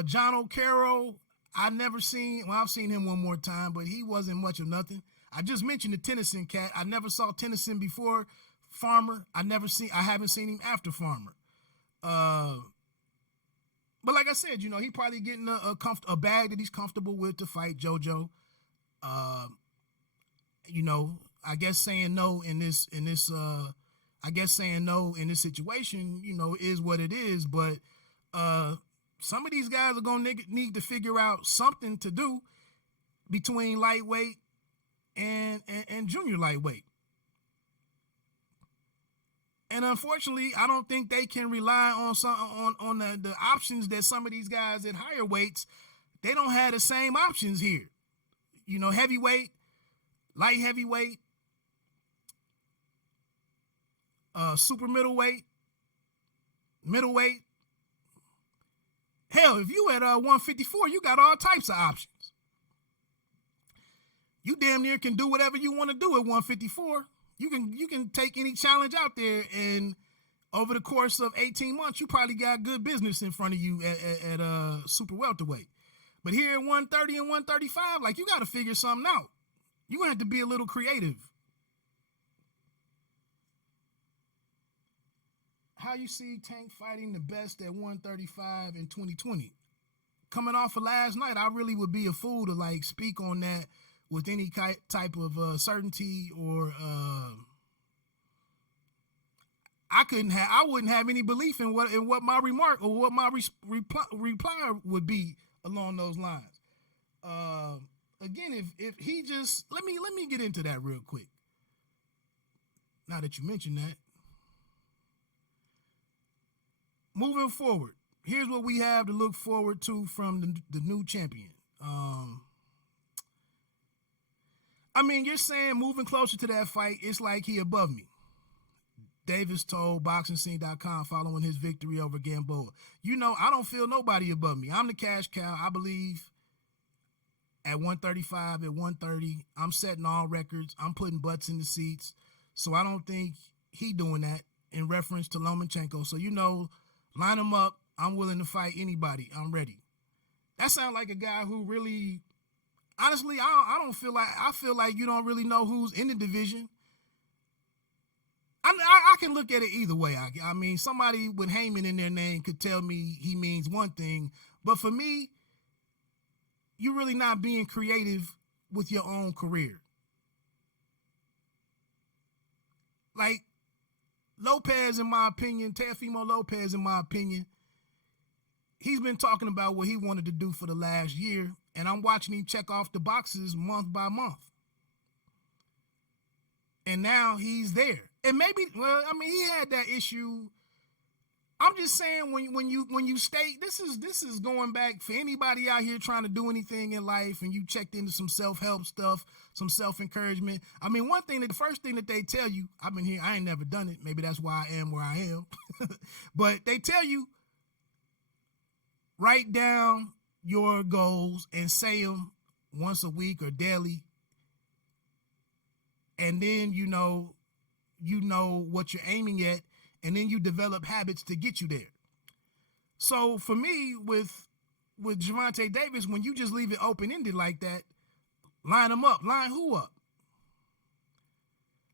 John O'Carroll, I've seen him one more time, but he wasn't much of nothing. I just mentioned the Tennyson cat. I never saw Tennyson before Farmer. I haven't seen him after Farmer. But like I said, you know, he probably getting a bag that he's comfortable with to fight JoJo. You know, I guess saying no in this situation, you know, is what it is. But some of these guys are gonna need to figure out something to do between lightweight and junior lightweight. And unfortunately, I don't think they can rely on the options that some of these guys at higher weights. They don't have the same options here. You know, heavyweight, light heavyweight, super middleweight, middleweight. Hell, if you at 154, you got all types of options. You damn near can do whatever you want to do at 154. You can take any challenge out there, and over the course of 18 months, you probably got good business in front of you at super welterweight. But here at 130 and 135, like, you got to figure something out. You're going to have to be a little creative. How you see Tank fighting the best at 135 in 2020? Coming off of last night, I really would be a fool to, like, speak on that with any type of certainty, or I wouldn't have any belief in what my remark or what my reply would be along those lines. Again, if he just let me get into that real quick. Now that you mentioned that, moving forward, here's what we have to look forward to from the new champion. I mean, you're saying moving closer to that fight, it's like he above me. Davis told BoxingScene.com following his victory over Gamboa. You know, I don't feel nobody above me. I'm the cash cow. I believe at 135, at 130, I'm setting all records. I'm putting butts in the seats. So I don't think he doing that in reference to Lomachenko. So, you know, line him up. I'm willing to fight anybody. I'm ready. That sounds like a guy who really, honestly, I feel like you don't really know who's in the division. I can look at it either way. I mean, somebody with Heyman in their name could tell me he means one thing, but for me, you're really not being creative with your own career. Like Lopez, in my opinion, Teofimo Lopez, in my opinion, he's been talking about what he wanted to do for the last year, and I'm watching him check off the boxes month by month. And now he's there. And maybe, well, I mean, he had that issue I'm just saying when you state this is going back for anybody out here trying to do anything in life, and you checked into some self-help stuff, some self-encouragement. I mean, the first thing that they tell you, I've been here, I ain't never done it. Maybe that's why I am where I am. But they tell you, write down your goals and say them once a week or daily. And then you know what you're aiming at, and then you develop habits to get you there. So for me, with Gervonta Davis, when you just leave it open-ended like that, line them up. Line who up?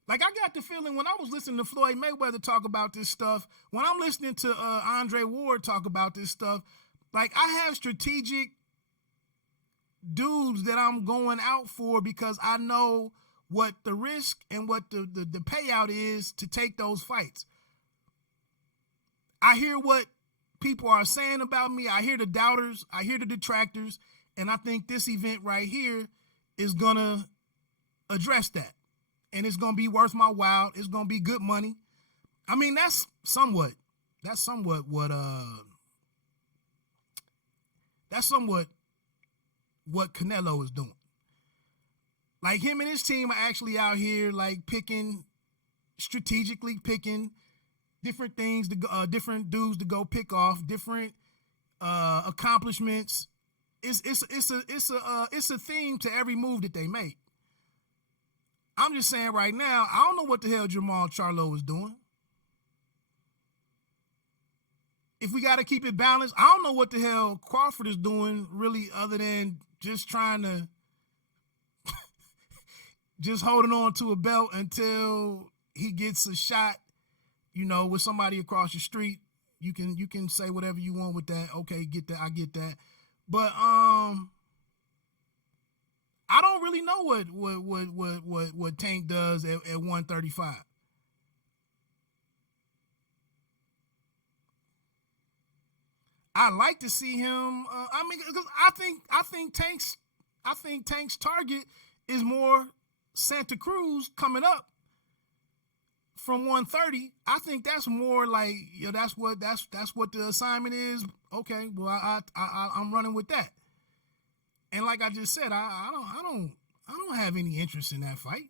Like, I got the feeling when I was listening to Floyd Mayweather talk about this stuff, when I'm listening to Andre Ward talk about this stuff, like, I have strategic dudes that I'm going out for because I know what the risk and what the payout is to take those fights. I hear what people are saying about me. I hear the doubters. I hear the detractors. And I think this event right here is going to address that. And it's going to be worth my while. It's going to be good money. I mean, that's somewhat what Canelo is doing. Like, him and his team are actually out here, like, strategically picking different things, different dudes to go pick off, different accomplishments. It's a theme to every move that they make. I'm just saying right now, I don't know what the hell Jamal Charlo is doing. If we got to keep it balanced, I don't know what the hell Crawford is doing, really, other than just trying to just holding on to a belt until he gets a shot, with somebody across the street. You can say whatever you want with that. Okay, get that. I get that. But I don't really know what Tank does at 135. I like to see him. Because I think Tank's target is more Santa Cruz coming up from 130. I think that's more like, that's what the assignment is. Okay, well, I'm running with that. And like I just said, I don't have any interest in that fight.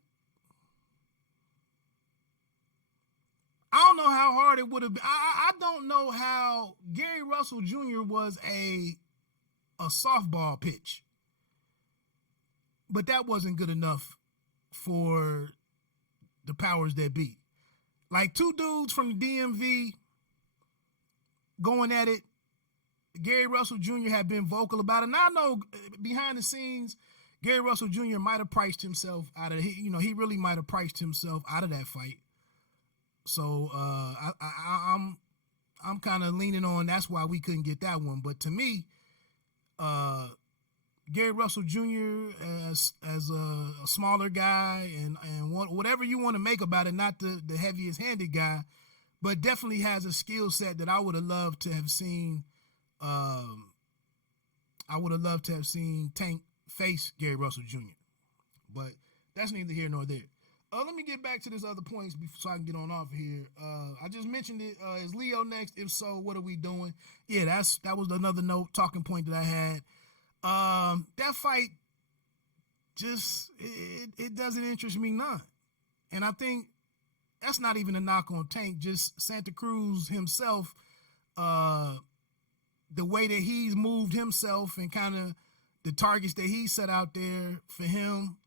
I don't know how hard it would have been. I don't know how Gary Russell Jr. was a softball pitch, but that wasn't good enough for the powers that be. Like, two dudes from the DMV going at it. Gary Russell Jr. had been vocal about it. And I know behind the scenes, Gary Russell Jr. might have priced himself out of it. He really might have priced himself out of that fight. So I'm kind of leaning on that's why we couldn't get that one. But to me, Gary Russell Jr. as a smaller guy and whatever you want to make about it, not the heaviest handed guy, but definitely has a skill set that I would have loved to have seen. I would have loved to have seen Tank face Gary Russell Jr. But that's neither here nor there. Let me get back to this other points so I can get on off here. I just mentioned it. Is Leo next? If so, what are we doing? Yeah, that was another talking point that I had. That fight just it doesn't interest me none. And I think that's not even a knock on Tank, just Santa Cruz himself, the way that he's moved himself and kind of the targets that he set out there for him.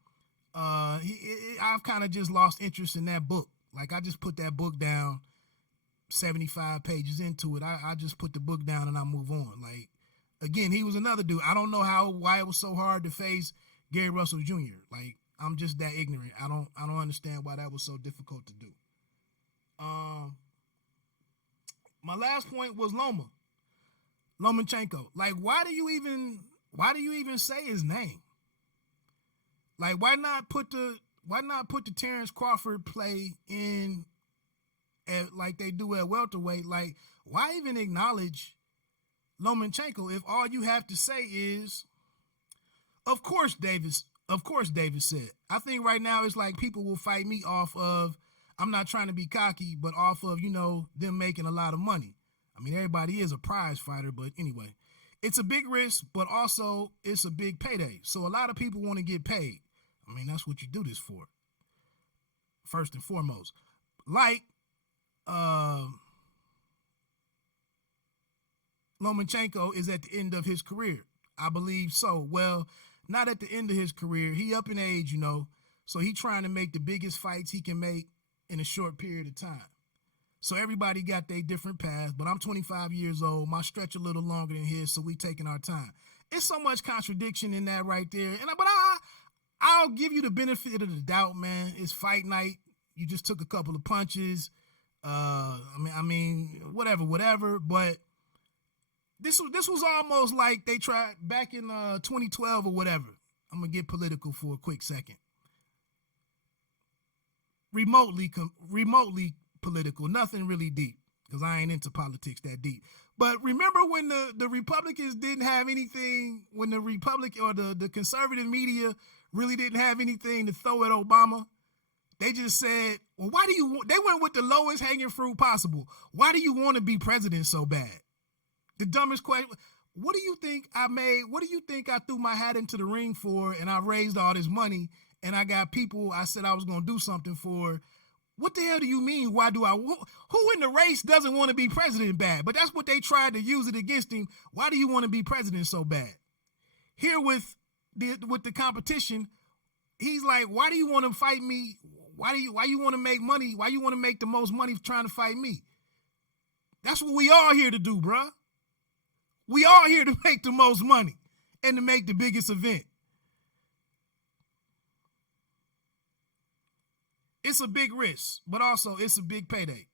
I've kind of just lost interest in that book. Like, I just put that book down, 75 pages into it. I just put the book down and I move on. Like, again, he was another dude. I don't know why it was so hard to face Gary Russell Jr. Like, I'm just that ignorant. I don't understand why that was so difficult to do. My last point was Lomachenko. Like, why do you even say his name? Like, why not put the Terrence Crawford play in like they do at welterweight? Like, why even acknowledge Lomachenko if all you have to say is, of course Davis said. I think right now it's like people will fight me off of, I'm not trying to be cocky, but off of, them making a lot of money. I mean, everybody is a prize fighter, but anyway, it's a big risk, but also it's a big payday. So a lot of people want to get paid. I mean, that's what you do this for, first and foremost. Like Lomachenko is at the end of his career. I believe so. Well, not at the end of his career. He up in age, you know, so he trying to make the biggest fights he can make in a short period of time. So everybody got their different paths, but I'm 25 years old. My stretch a little longer than his, so we taking our time. It's so much contradiction in that right there. But I'll give you the benefit of the doubt, man. It's fight night. You just took a couple of punches. I mean, whatever. But this was almost like they tried back in 2012 or whatever. I'm gonna get political for a quick second. Remotely political, nothing really deep, because I ain't into politics that deep. But remember when the Republicans didn't have anything, when the Republic or the conservative media really didn't have anything to throw at Obama? They just said, well, they went with the lowest hanging fruit possible. Why do you want to be president so bad? The dumbest question. What do you think I made? What do you think I threw my hat into the ring for, and I raised all this money, and I got people I said I was going to do something for? What the hell do you mean? Why do who in the race doesn't want to be president bad? But that's what they tried to use it against him. Why do you want to be president so bad? Here with the competition, he's like, why do you want to fight me? Why you want to make money? Why you want to make the most money trying to fight me? That's what we all here to do, bruh. We all here to make the most money and to make the biggest event. It's a big risk, but also it's a big payday.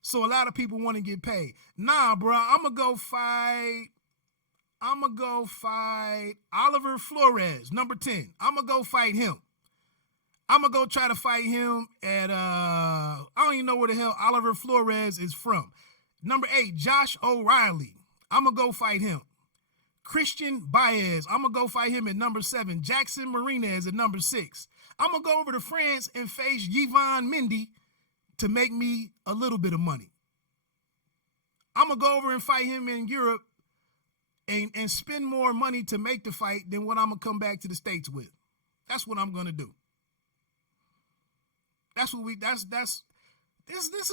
So a lot of people want to get paid. Nah, bro, I'm going to go fight Oliver Flores, number 10. I'm going to go fight him. I'm going to go try to fight him at, I don't even know where the hell Oliver Flores is from. Number 8, Josh O'Reilly. I'm going to go fight him. Christian Baez. I'm going to go fight him at number 7. Jackson Marinez at number 6. I'm going to go over to France and face Yvonne Mendy to make me a little bit of money. I'm going to go over and fight him in Europe and spend more money to make the fight than what I'm going to come back to the States with. That's what I'm going to do. This is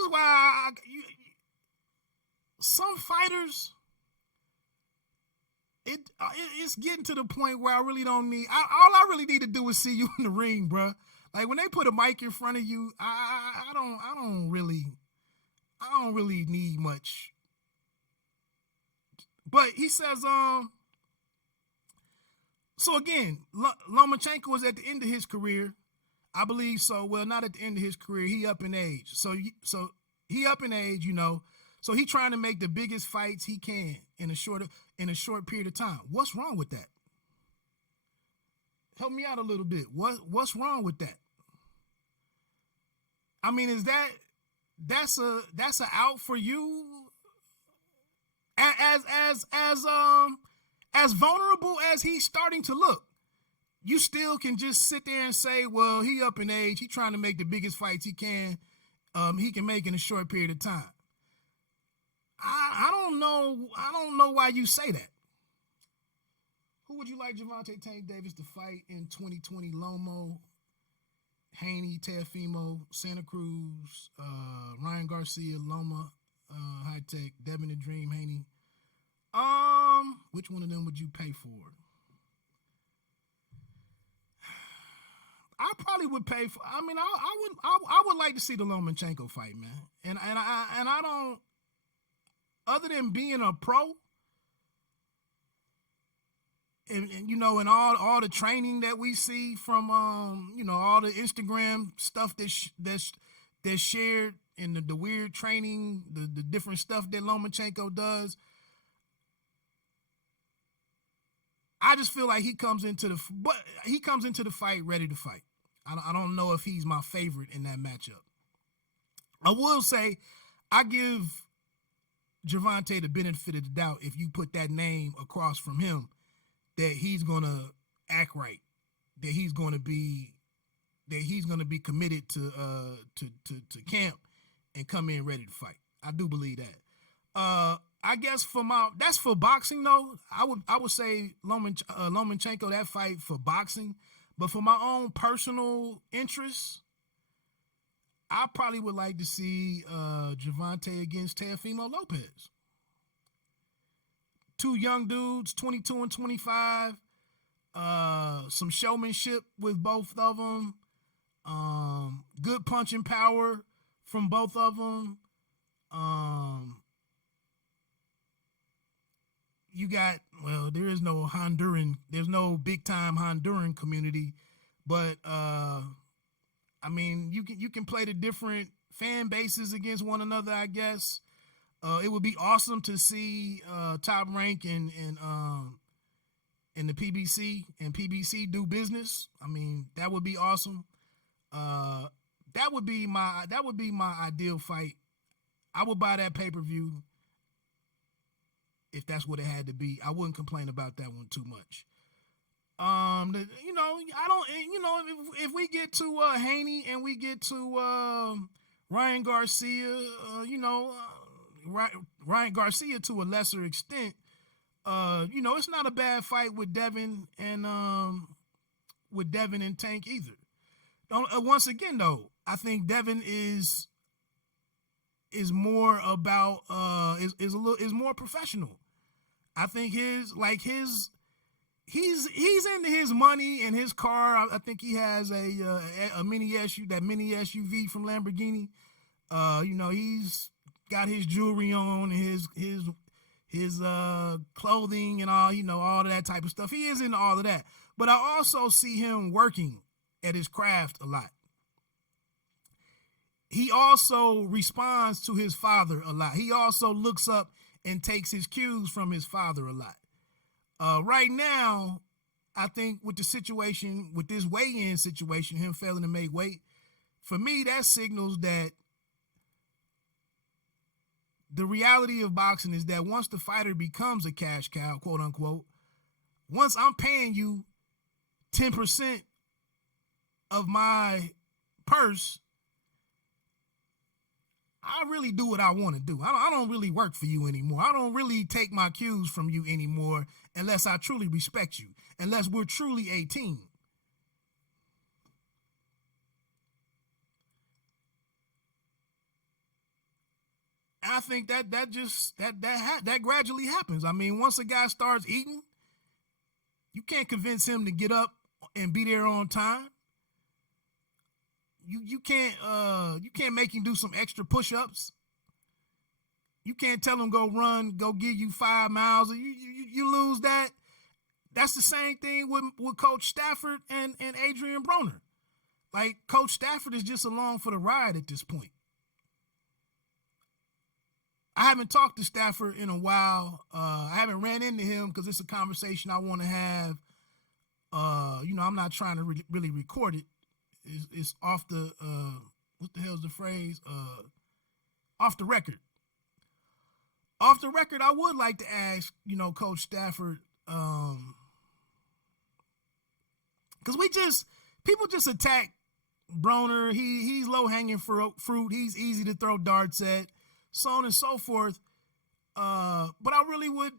why some fighters, it's getting to the point where I really don't need, all I really need to do is see you in the ring, bruh. Like when they put a mic in front of you, I don't really need much. But he says, so again, Lomachenko is at the end of his career. I believe so. Well, not at the end of his career. He up in age. So he up in age, you know. So he trying to make the biggest fights he can in a short period of time. What's wrong with that? Help me out a little bit. What's wrong with that? I mean, is that's a out for you? As vulnerable as he's starting to look, you still can just sit there and say, well, he up in age. He trying to make the biggest fights he can make in a short period of time. I don't know why you say that. Who would you like Gervonta Tank Davis to fight in 2020? Lomo, Haney, Teofimo, Santa Cruz, Ryan Garcia, Loma, High Tech, Devin the Dream, Haney. Which one of them would you pay for? I probably would pay for. I mean, I would like to see the Lomachenko fight, man. And I don't. Other than being a pro, and you know, and all the training that we see from you know, all the Instagram stuff that's shared, and the weird training, the different stuff that Lomachenko does, I just feel like he comes into the fight ready to fight. I don't know if he's my favorite in that matchup. I will say I give Gervonta the benefit of the doubt if you put that name across from him, that he's gonna act right, that he's gonna be committed to camp and come in ready to fight. I do believe that. I guess that's for boxing though. I would say Lomachenko, that fight for boxing, but for my own personal interests, I probably would like to see Gervonta against Teofimo Lopez. Two young dudes, 22 and 25. Some showmanship with both of them. Good punching power from both of them. You got, well, there's no big time Honduran community, but I mean, you can play the different fan bases against one another, I guess. It would be awesome to see Top Rank and the PBC and PBC do business. I mean, that would be awesome. That would be my ideal fight. I would buy that pay-per-view if that's what it had to be. I wouldn't complain about that one too much. If we get to Haney and we get to Ryan Garcia, Ryan Garcia to a lesser extent, it's not a bad fight with Devin and Tank either. Once again though, I think Devin is more about is more professional. I think he's into his money and his car. I think he has a mini SUV from Lamborghini. He's got his jewelry on, his clothing and all, all of that type of stuff. He is into all of that. But I also see him working at his craft a lot. He also responds to his father a lot. He also looks up and takes his cues from his father a lot. Right now, I think with the situation, with this weigh-in situation, him failing to make weight, for me, that signals that the reality of boxing is that once the fighter becomes a cash cow, quote unquote, once I'm paying you 10% of my purse, I really do what I want to do. I don't really work for you anymore. I don't really take my cues from you anymore unless I truly respect you, unless we're truly a team. I think that gradually happens. I mean, once a guy starts eating, you can't convince him to get up and be there on time. You can't make him do some extra push-ups. You can't tell him go give you 5 miles. You lose that. That's the same thing with Coach Stafford and Adrian Broner. Like, Coach Stafford is just along for the ride at this point. I haven't talked to Stafford in a while. I haven't ran into him because it's a conversation I want to have. I'm not trying to really record it. It's off the what the hell is the phrase? Off the record. Off the record, I would like to ask, Coach Stafford, because people just attack Broner. He's low hanging fruit. He's easy to throw darts at, so on and so forth. But I really would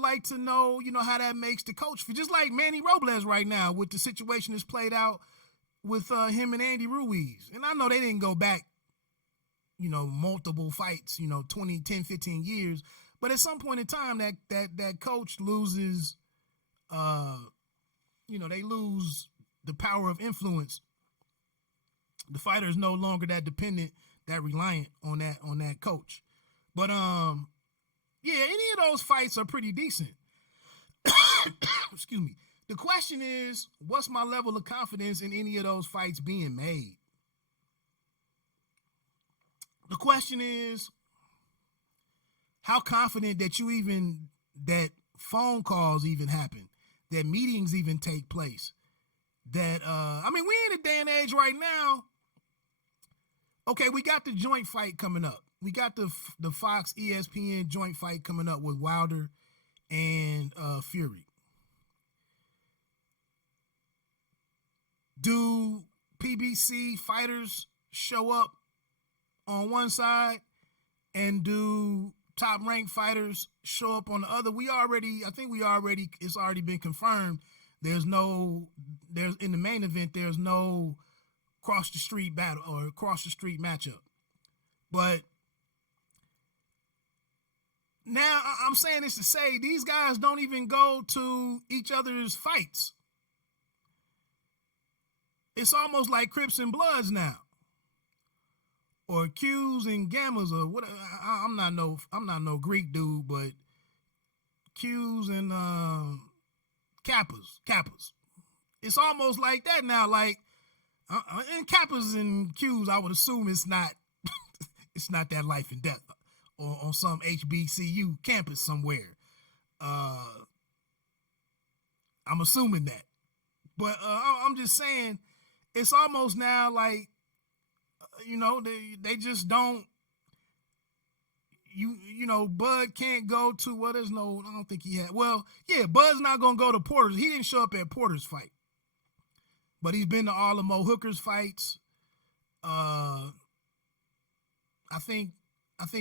like to know, how that makes the coach feel. Just like Manny Robles right now with the situation that's played out with him and Andy Ruiz. And I know they didn't go back, multiple fights, 20, 10, 15 years. But at some point in time, that coach loses, they lose the power of influence. The fighter is no longer that dependent, that reliant on that coach. But yeah, any of those fights are pretty decent. Excuse me. The question is, what's my level of confidence in any of those fights being made? The question is, how confident that that phone calls even happen, that meetings even take place, that, we in a day and age right now. Okay, we got the joint fight coming up. We got the Fox ESPN joint fight coming up with Wilder and Fury. Do PBC fighters show up on one side And do top ranked fighters show up on the other? It's already been confirmed. There's in the main event, there's no cross the street battle or cross the street matchup. But now I'm saying this to say these guys don't even go to each other's fights. It's almost like Crips and Bloods now, or Qs and Gammas, or whatever. I'm not no Greek dude, but Qs and Kappas. It's almost like that now. Like, and Kappas and Qs, I would assume it's not that life and death, or on some HBCU campus somewhere. I'm assuming that, but I'm just saying it's almost now like, they just don't. Bud can't go to I don't think he had. Well, yeah, Bud's not gonna go to Porter's. He didn't show up at Porter's fight, but he's been to all the Mo Hooker's fights. I think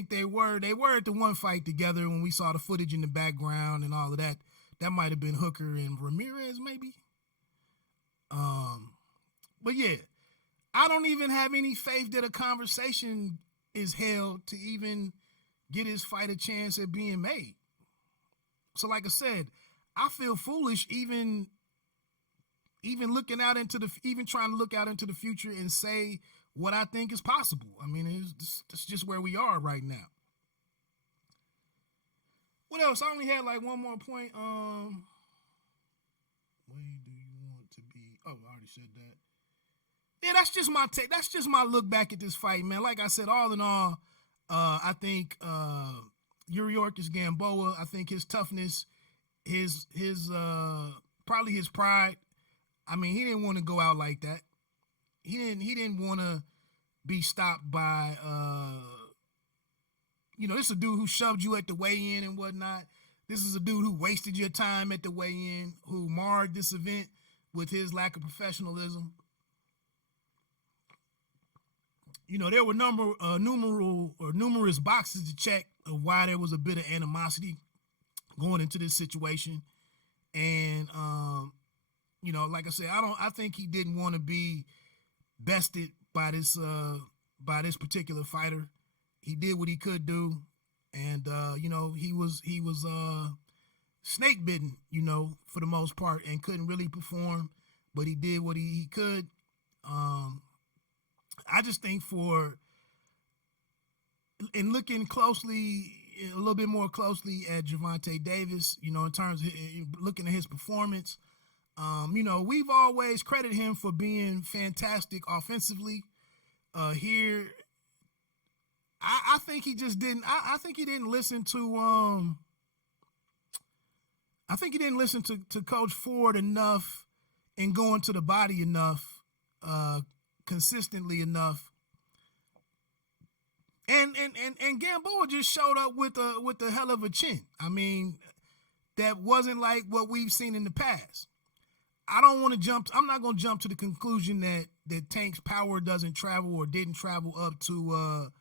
they were at the one fight together when we saw the footage in the background and all of that. That might have been Hooker and Ramirez, maybe. But yeah, I don't even have any faith that a conversation is held to even get his fight a chance at being made. So like I said, I feel foolish even looking out trying to look out into the future and say what I think is possible. I mean, it's just where we are right now. What else? I only had like one more point. Where do you want to be? Oh, I already said that. Yeah, that's just my take. That's just my look back at this fight, man. Like I said, all in all, I think Gamboa. I think his toughness, his probably his pride. I mean, he didn't want to go out like that. He didn't want to be stopped by this is a dude who shoved you at the weigh-in and whatnot. This is a dude who wasted your time at the weigh-in, who marred this event with his lack of professionalism. There were numerous boxes to check of why there was a bit of animosity going into this situation. And, like I said, I think he didn't want to be bested by this particular fighter. He did what he could do. And, he was snake bitten, for the most part, and couldn't really perform, but he did what he could. I just think in looking a little bit more closely at Gervonta Davis, in terms of looking at his performance, we've always credited him for being fantastic offensively. Here, I think he just didn't. I think he didn't listen to. I think he didn't listen to Coach Ford enough and going to the body enough. Consistently enough, and Gamboa just showed up with a hell of a chin. I mean, that wasn't like what we've seen in the past. I'm not going to jump to the conclusion that Tank's power doesn't travel or didn't travel up to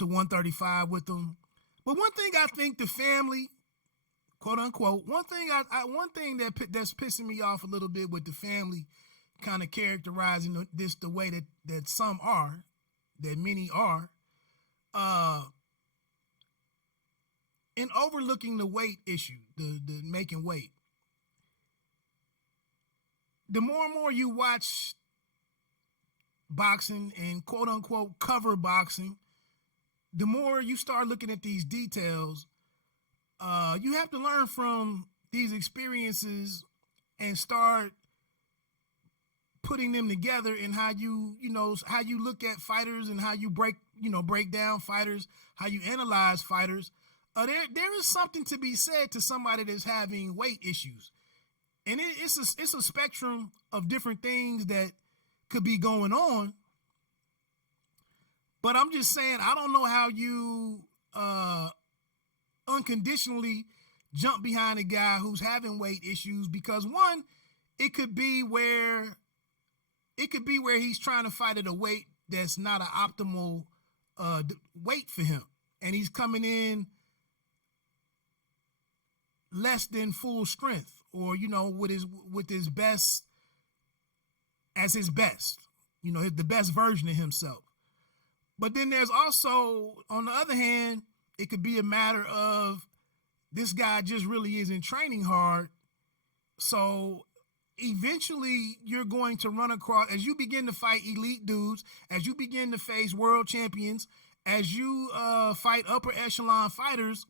135 with him. But one thing I think the family, quote unquote, one thing that's pissing me off a little bit with the family, kind of characterizing this the way that some are, that many are, in overlooking the weight issue, the making weight. The more and more you watch boxing and quote unquote cover boxing, the more you start looking at these details. You have to learn from these experiences and start putting them together in how you look at fighters and how you break down fighters, how you analyze fighters. There is something to be said to somebody that's having weight issues, and it's a spectrum of different things that could be going on. But I'm just saying, I don't know how you unconditionally jump behind a guy who's having weight issues, because one, it could be where he's trying to fight at a weight that's not an optimal weight for him, and he's coming in less than full strength, or with his best as his best, the best version of himself. But then there's also, on the other hand, it could be a matter of this guy just really isn't training hard. So eventually you're going to run across, as you begin to fight elite dudes, as you begin to face world champions, as you fight upper echelon fighters,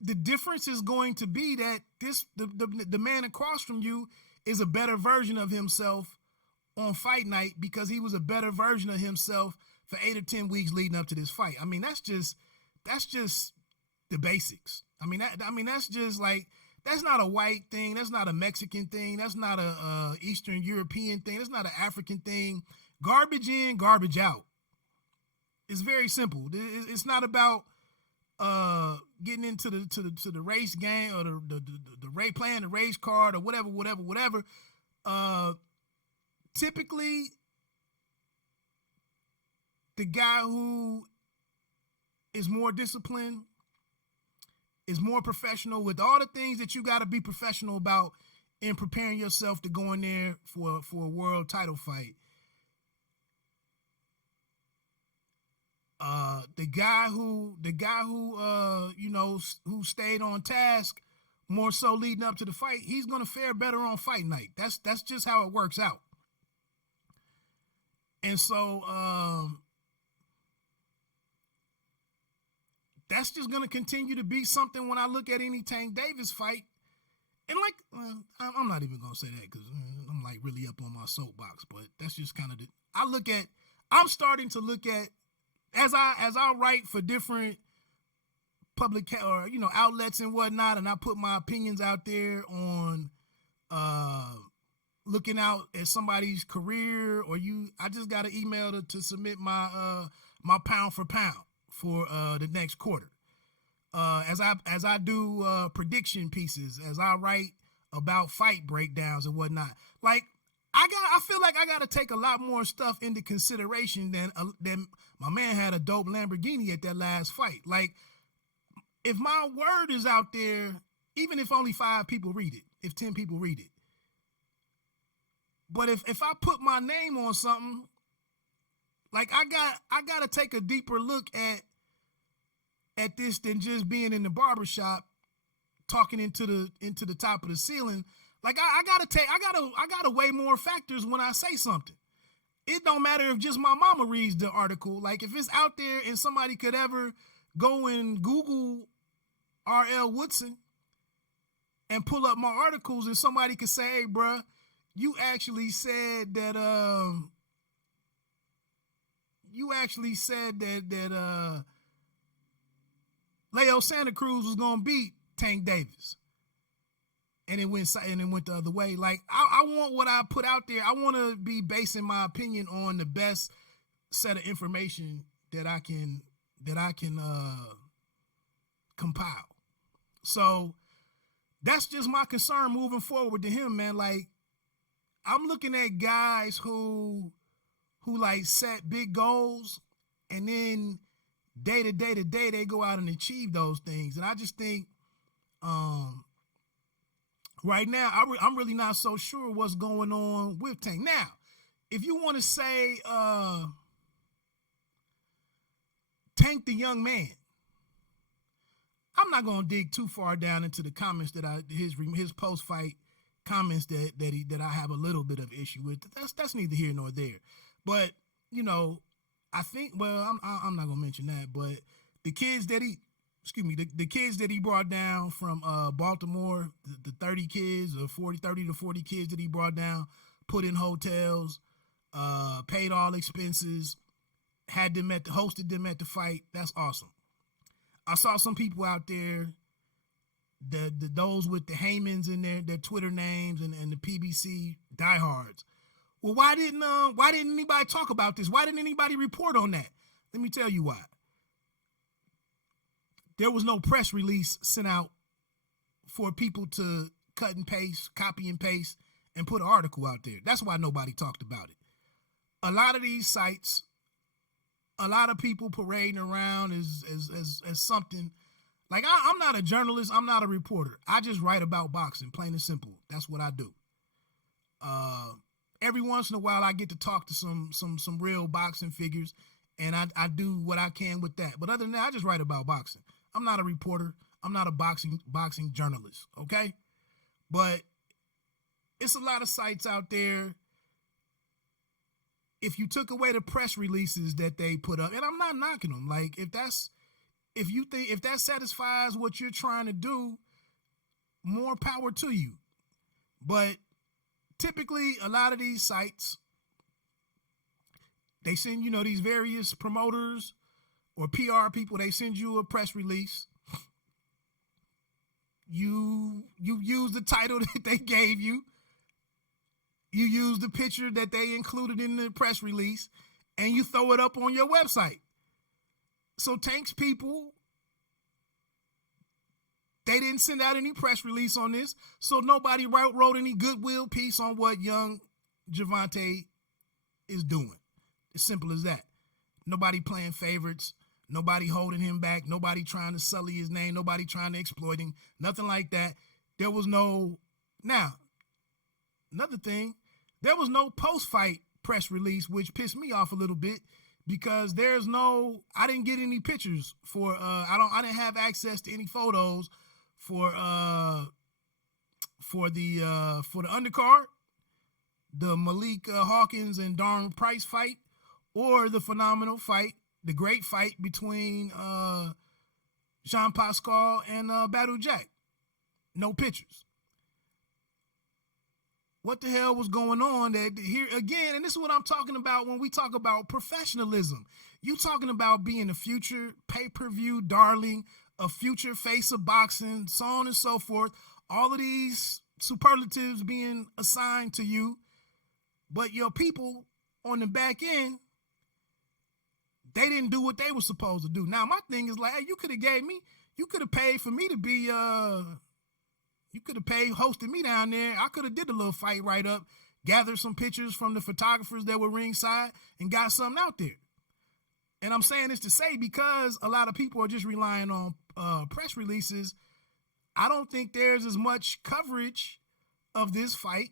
the difference is going to be that the man across from you is a better version of himself on fight night, because he was a better version of himself for 8 or 10 weeks leading up to this fight. I mean, that's just the basics. That's just like, that's not a white thing. That's not a Mexican thing. That's not a Eastern European thing. That's not an African thing. Garbage in, garbage out. It's very simple. It's not about getting into the race game or the race, playing the race card or whatever. Typically, the guy who is more disciplined, is more professional with all the things that you got to be professional about in preparing yourself to go in there for a world title fight. The guy who who stayed on task more so leading up to the fight, he's going to fare better on fight night. That's just how it works out. And so that's just going to continue to be something when I look at any Tank Davis fight. And I'm not even going to say that because I'm like really up on my soapbox, but that's just kind of I'm starting to look at, as I write for different public or outlets and whatnot, and I put my opinions out there on looking out at somebody's career, or I just got an email to submit my pound for pound for the next quarter. As I do prediction pieces, as I write about fight breakdowns and whatnot. Like I feel like I got to take a lot more stuff into consideration than my man had a dope Lamborghini at that last fight. Like, if my word is out there, even if only 5 people read it, if 10 people read it, but if I put my name on something, like I got to take a deeper look at this than just being in the barbershop talking into the top of the ceiling. Like I gotta weigh more factors when I say something. It don't matter if just my mama reads the article. Like, if it's out there and somebody could ever go and Google R.L. Woodson and pull up my articles, and somebody could say, "Hey, bruh, you actually said that Leo Santa Cruz was gonna beat Tank Davis," and it went the other way. Like, I want what I put out there. I want to be basing my opinion on the best set of information that I can compile. So that's just my concern moving forward to him, man. Like, I'm looking at guys who like set big goals, and then day to day they go out and achieve those things. And I just think right now I'm really not so sure what's going on with Tank. Now, if you want to say Tank the young man, I'm not gonna dig too far down into the comments that his post fight comments that I have a little bit of issue with. That's neither here nor there. But I think, well, I'm not gonna mention that. But the kids that he brought down from Baltimore, the 30 kids or 30 to 40 kids that he brought down, put in hotels, paid all expenses, hosted them at the fight. That's awesome. I saw some people out there, those with the Heymans in their Twitter names and the PBC diehards. Well, why didn't anybody talk about this? Why didn't anybody report on that? Let me tell you why. There was no press release sent out for people to cut and paste, copy and paste, and put an article out there. That's why nobody talked about it. A lot of these sites, a lot of people parading around as something. Like, I'm not a journalist. I'm not a reporter. I just write about boxing, plain and simple. That's what I do. Every once in a while, I get to talk to some real boxing figures, and I do what I can with that. But other than that, I just write about boxing. I'm not a reporter. I'm not a boxing journalist, okay? But it's a lot of sites out there. If you took away the press releases that they put up, and I'm not knocking them, like if that satisfies what you're trying to do, more power to you. But typically, a lot of these sites, they send, these various promoters or PR people, they send you a press release. You use the title that they gave you. You use the picture that they included in the press release, and you throw it up on your website. So Tank's people, they didn't send out any press release on this, so nobody wrote any goodwill piece on what young Gervonta is doing. As simple as that. Nobody playing favorites. Nobody holding him back. Nobody trying to sully his name. Nobody trying to exploit him. Nothing like that. There was no... Now, another thing, there was no post-fight press release, which pissed me off a little bit, because I didn't get any pictures for, I didn't have access to any photos for the undercard, the Malik Hawkins and Darn Price fight, or the phenomenal fight, the great fight between Jean Pascal and Badou Jack. No pictures. What the hell was going on that here again? And this is what I'm talking about when we talk about professionalism. You talking about being a future pay-per-view darling, a future face of boxing, so on and so forth. All of these superlatives being assigned to you, but your people on the back end, they didn't do what they were supposed to do. Now my thing is like, hey, you could have paid for me to be you could have hosted me down there. I could have did a little fight right up, gathered some pictures from the photographers that were ringside, and got something out there. And I'm saying this to say, because a lot of people are just relying on press releases, I don't think there's as much coverage of this fight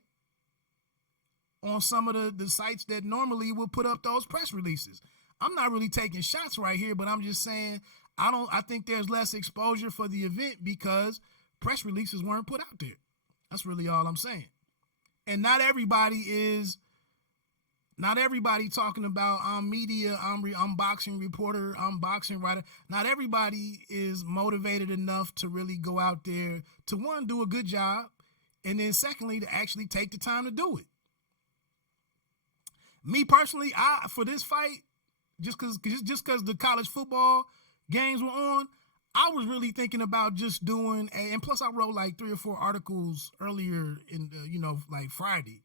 on some of the sites that normally will put up those press releases. I'm not really taking shots right here, but I'm just saying I think there's less exposure for the event because press releases weren't put out there. That's really all I'm saying. And not everybody talking about I'm media, I'm boxing reporter, I'm boxing writer. Not everybody is motivated enough to really go out there to, one, do a good job, and then secondly, to actually take the time to do it. Me personally, for this fight, just because the college football games were on, I was really thinking about just doing and plus I wrote like 3 or 4 articles earlier in, like Friday,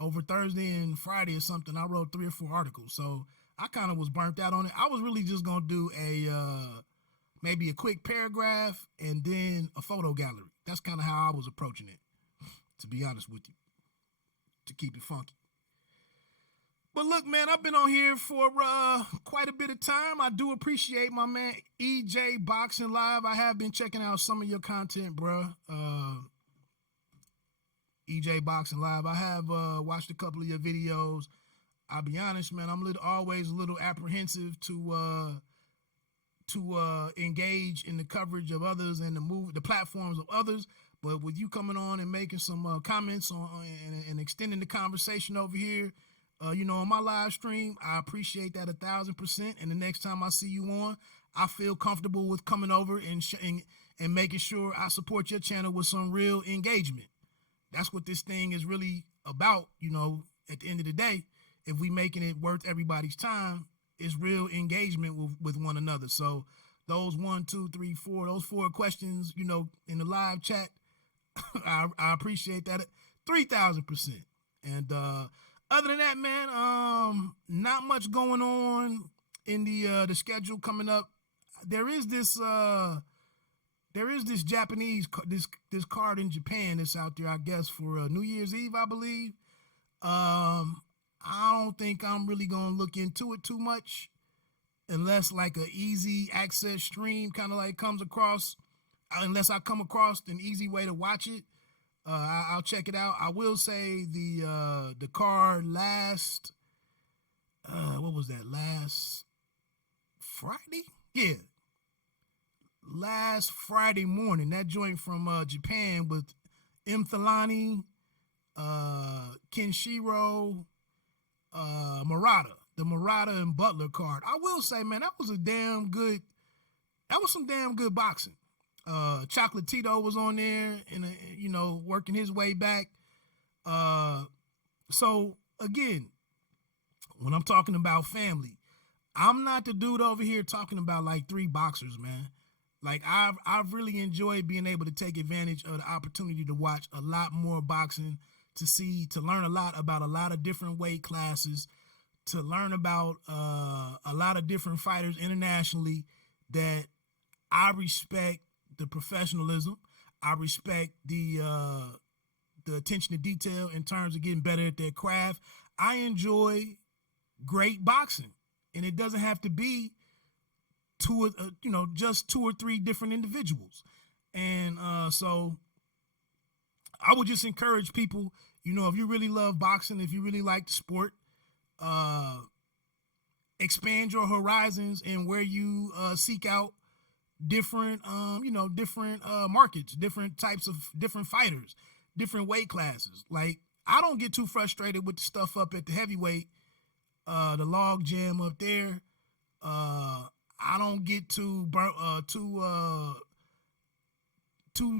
over Thursday and Friday or something. I wrote 3 or 4 articles. So I kind of was burnt out on it. I was really just going to do maybe a quick paragraph and then a photo gallery. That's kind of how I was approaching it, to be honest with you, to keep it funky. But look, man, I've been on here for quite a bit of time. I do appreciate my man EJ Boxing Live. I have been checking out some of your content, bro. EJ Boxing Live. I have watched a couple of your videos. I'll be honest, man, I'm always a little apprehensive to engage in the coverage of others and the platforms of others. But with you coming on and making some comments on and extending the conversation over here, on my live stream, I appreciate that 1,000%. And the next time I see you on, I feel comfortable with coming over and making sure I support your channel with some real engagement. That's what this thing is really about. At the end of the day, if we making it worth everybody's time, it's real engagement with one another. So those 1, 2, 3, 4, those 4 questions, in the live chat, I appreciate that 3,000%. And, other than that, man, not much going on in the schedule coming up. There is this Japanese this card in Japan that's out there, I guess, for New Year's Eve, I believe. I don't think I'm really gonna look into it too much unless like a easy access stream kind of like comes across, unless I come across an easy way to watch it, I'll check it out. I will say the card last, what was that, last Friday? Yeah. Last Friday morning, that joint from Japan with M. Thalani, Kenshiro, Murata, the Murata and Butler card. I will say, man, that was some damn good boxing. Chocolatito was on there and, working his way back. So again, when I'm talking about family, I'm not the dude over here talking about like 3 boxers, man. Like I've really enjoyed being able to take advantage of the opportunity to watch a lot more boxing, to learn a lot about a lot of different weight classes, to learn about a lot of different fighters internationally that I respect the professionalism. I respect the attention to detail in terms of getting better at their craft. I enjoy great boxing, and it doesn't have to be just 2 or 3 different individuals. And so I would just encourage people, if you really love boxing, if you really like the sport, expand your horizons and where you seek out different markets, different types of different fighters, different weight classes. Like, I don't get too frustrated with the stuff up at the heavyweight, the log jam up there. I don't get too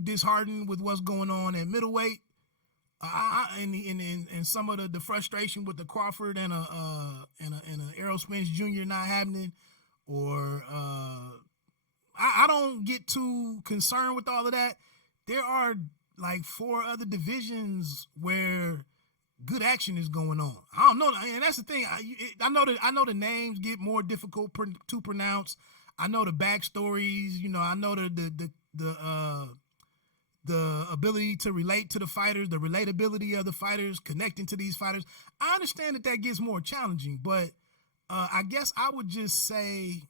disheartened with what's going on at middleweight. And some of the frustration with the Crawford and a Errol Spence Jr. not happening, or I don't get too concerned with all of that. There are like 4 other divisions where good action is going on. I don't know, and that's the thing. I know the names get more difficult to pronounce. I know the backstories. I know the ability to relate to the fighters, the relatability of the fighters, connecting to these fighters. I understand that gets more challenging, but I guess I would just say,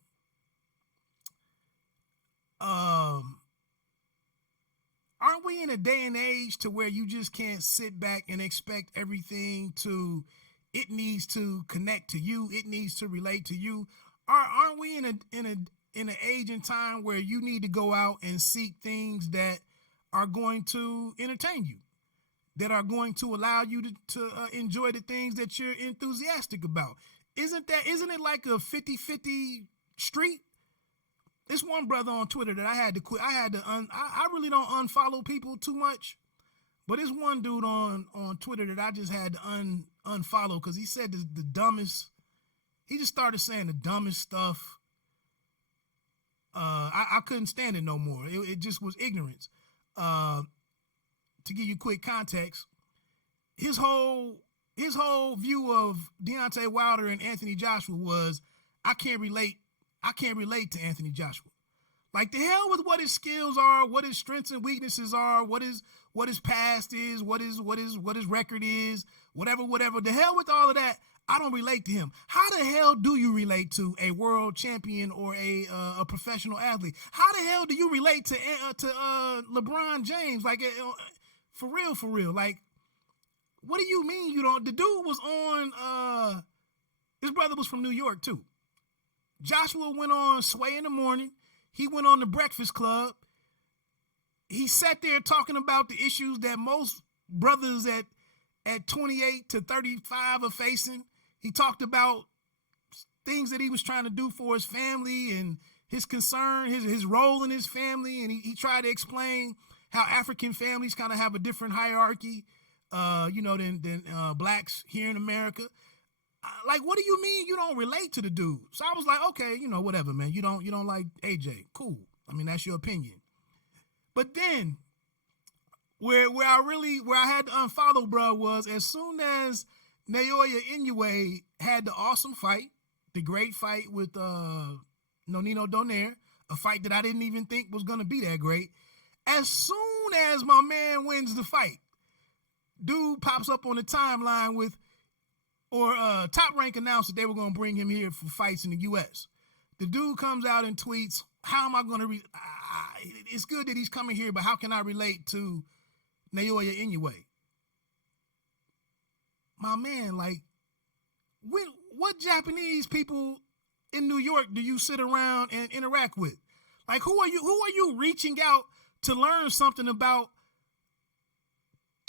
aren't we in a day and age to where you just can't sit back and expect everything it needs to connect to you, it needs to relate to you? Aren't we in an age and time where you need to go out and seek things that are going to entertain you, that are going to allow you to enjoy the things that you're enthusiastic about? Isn't it like a 50-50 street? This one brother on Twitter that I had to quit. I really don't unfollow people too much, but this one dude on Twitter that I just had to unfollow because he said the dumbest. He just started saying the dumbest stuff. I couldn't stand it no more. It just was ignorance. To give you quick context, his whole view of Deontay Wilder and Anthony Joshua was, I can't relate to Anthony Joshua. Like, the hell with what his skills are, what his strengths and weaknesses are, what his past is, what his record is, whatever. The hell with all of that. I don't relate to him. How the hell do you relate to a world champion or a professional athlete? How the hell do you relate to LeBron James? Like, for real. Like, what do you mean you don't? The dude was on. His brother was from New York too. Joshua went on Sway in the Morning. He went on The Breakfast Club. He sat there talking about the issues that most brothers at 28 to 35 are facing. He talked about things that he was trying to do for his family and his concern, his role in his family. And he tried to explain how African families kind of have a different hierarchy, than blacks here in America. Like, what do you mean you don't relate to the dude? So I was like, okay, whatever, man. You don't like AJ. Cool. I mean, that's your opinion. But then where I had to unfollow, bro, was as soon as Naoya Inoue had the awesome fight, the great fight with Nonino Donaire, a fight that I didn't even think was going to be that great. As soon as my man wins the fight, dude pops up on the timeline with, Top Rank announced that they were going to bring him here for fights in the U.S. The dude comes out and tweets, how am I going to it's good that he's coming here, but how can I relate to Naoya Inoue? My man, like, what Japanese people in New York do you sit around and interact with? Like, who are you reaching out to learn something about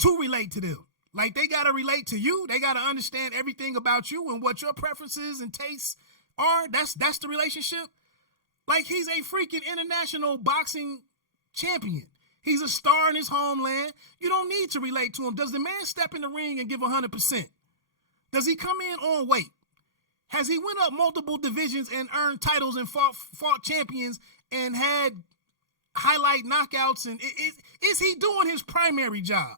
to relate to them? Like, they got to relate to you. They got to understand everything about you and what your preferences and tastes are. That's the relationship. Like, he's a freaking international boxing champion. He's a star in his homeland. You don't need to relate to him. Does the man step in the ring and give 100%? Does he come in on weight? Has he went up multiple divisions and earned titles and fought champions and had highlight knockouts? And is he doing his primary job?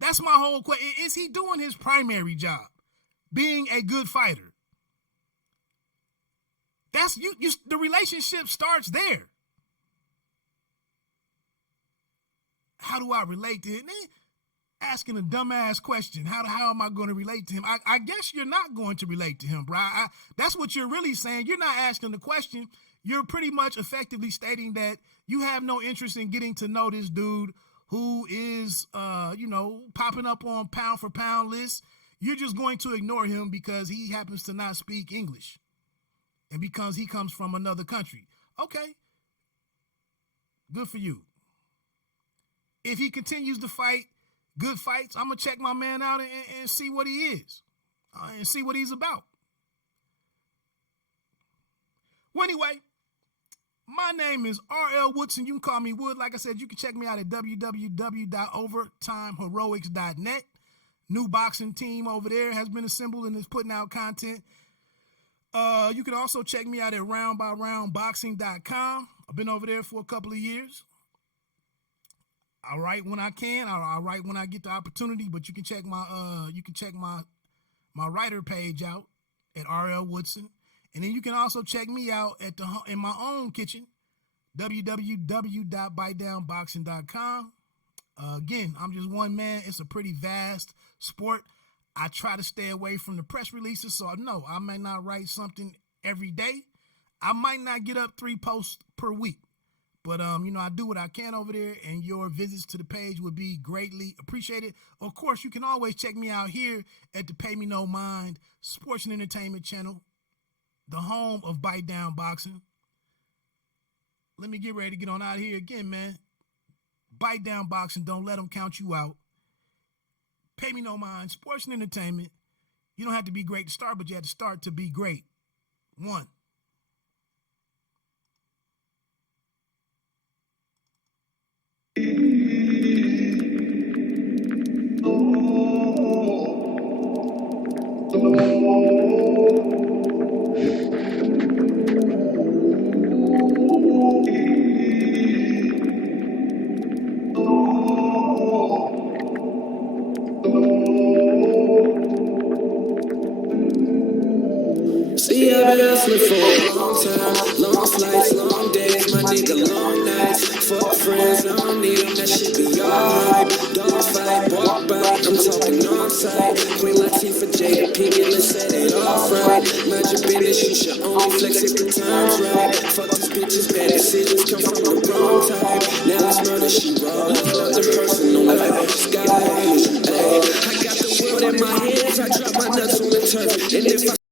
That's my whole question. Is he doing his primary job? Being a good fighter. That's you. The relationship starts there. How do I relate to him? Asking a dumbass question. How am I going to relate to him? I guess you're not going to relate to him, bro. That's what you're really saying. You're not asking the question. You're pretty much effectively stating that you have no interest in getting to know this dude who is, popping up on pound for pound lists. You're just going to ignore him because he happens to not speak English and because he comes from another country. Okay. Good for you. If he continues to fight good fights, I'm going to check my man out and see what he is and see what he's about. Well, anyway, my name is R.L. Woodson. You can call me Wood. Like I said, you can check me out at www.overtimeheroics.net. New boxing team over there has been assembled and is putting out content. You can also check me out at roundbyroundboxing.com. I've been over there for a couple of years. I write when I can. I write when I get the opportunity. But you can check my writer page out at R.L. Woodson, and then you can also check me out in my own kitchen, www.bitedownboxing.com. Again, I'm just one man. It's a pretty vast sport. I try to stay away from the press releases, so no, I may not write something every day. I might not get up 3 posts per week. But, I do what I can over there, and your visits to the page would be greatly appreciated. Of course, you can always check me out here at the Pay Me No Mind Sports and Entertainment Channel, the home of Bite Down Boxing. Let me get ready to get on out of here again, man. Bite Down Boxing, don't let them count you out. Pay Me No Mind Sports and Entertainment. You don't have to be great to start, but you have to start to be great. 1. See, I've been hustling for a long time. Long flights, long days, my nigga, long nights. Fuck friends, I don't need them, that shit be alright. Dog fight, walk by, I'm talking on site. Queen Latifah, Jada Pinkett, let's set it off right. Mind your business, you should only flex if the time's right. Fuck these bitches, bad decisions come from the wrong type. Now it's murder, she roll.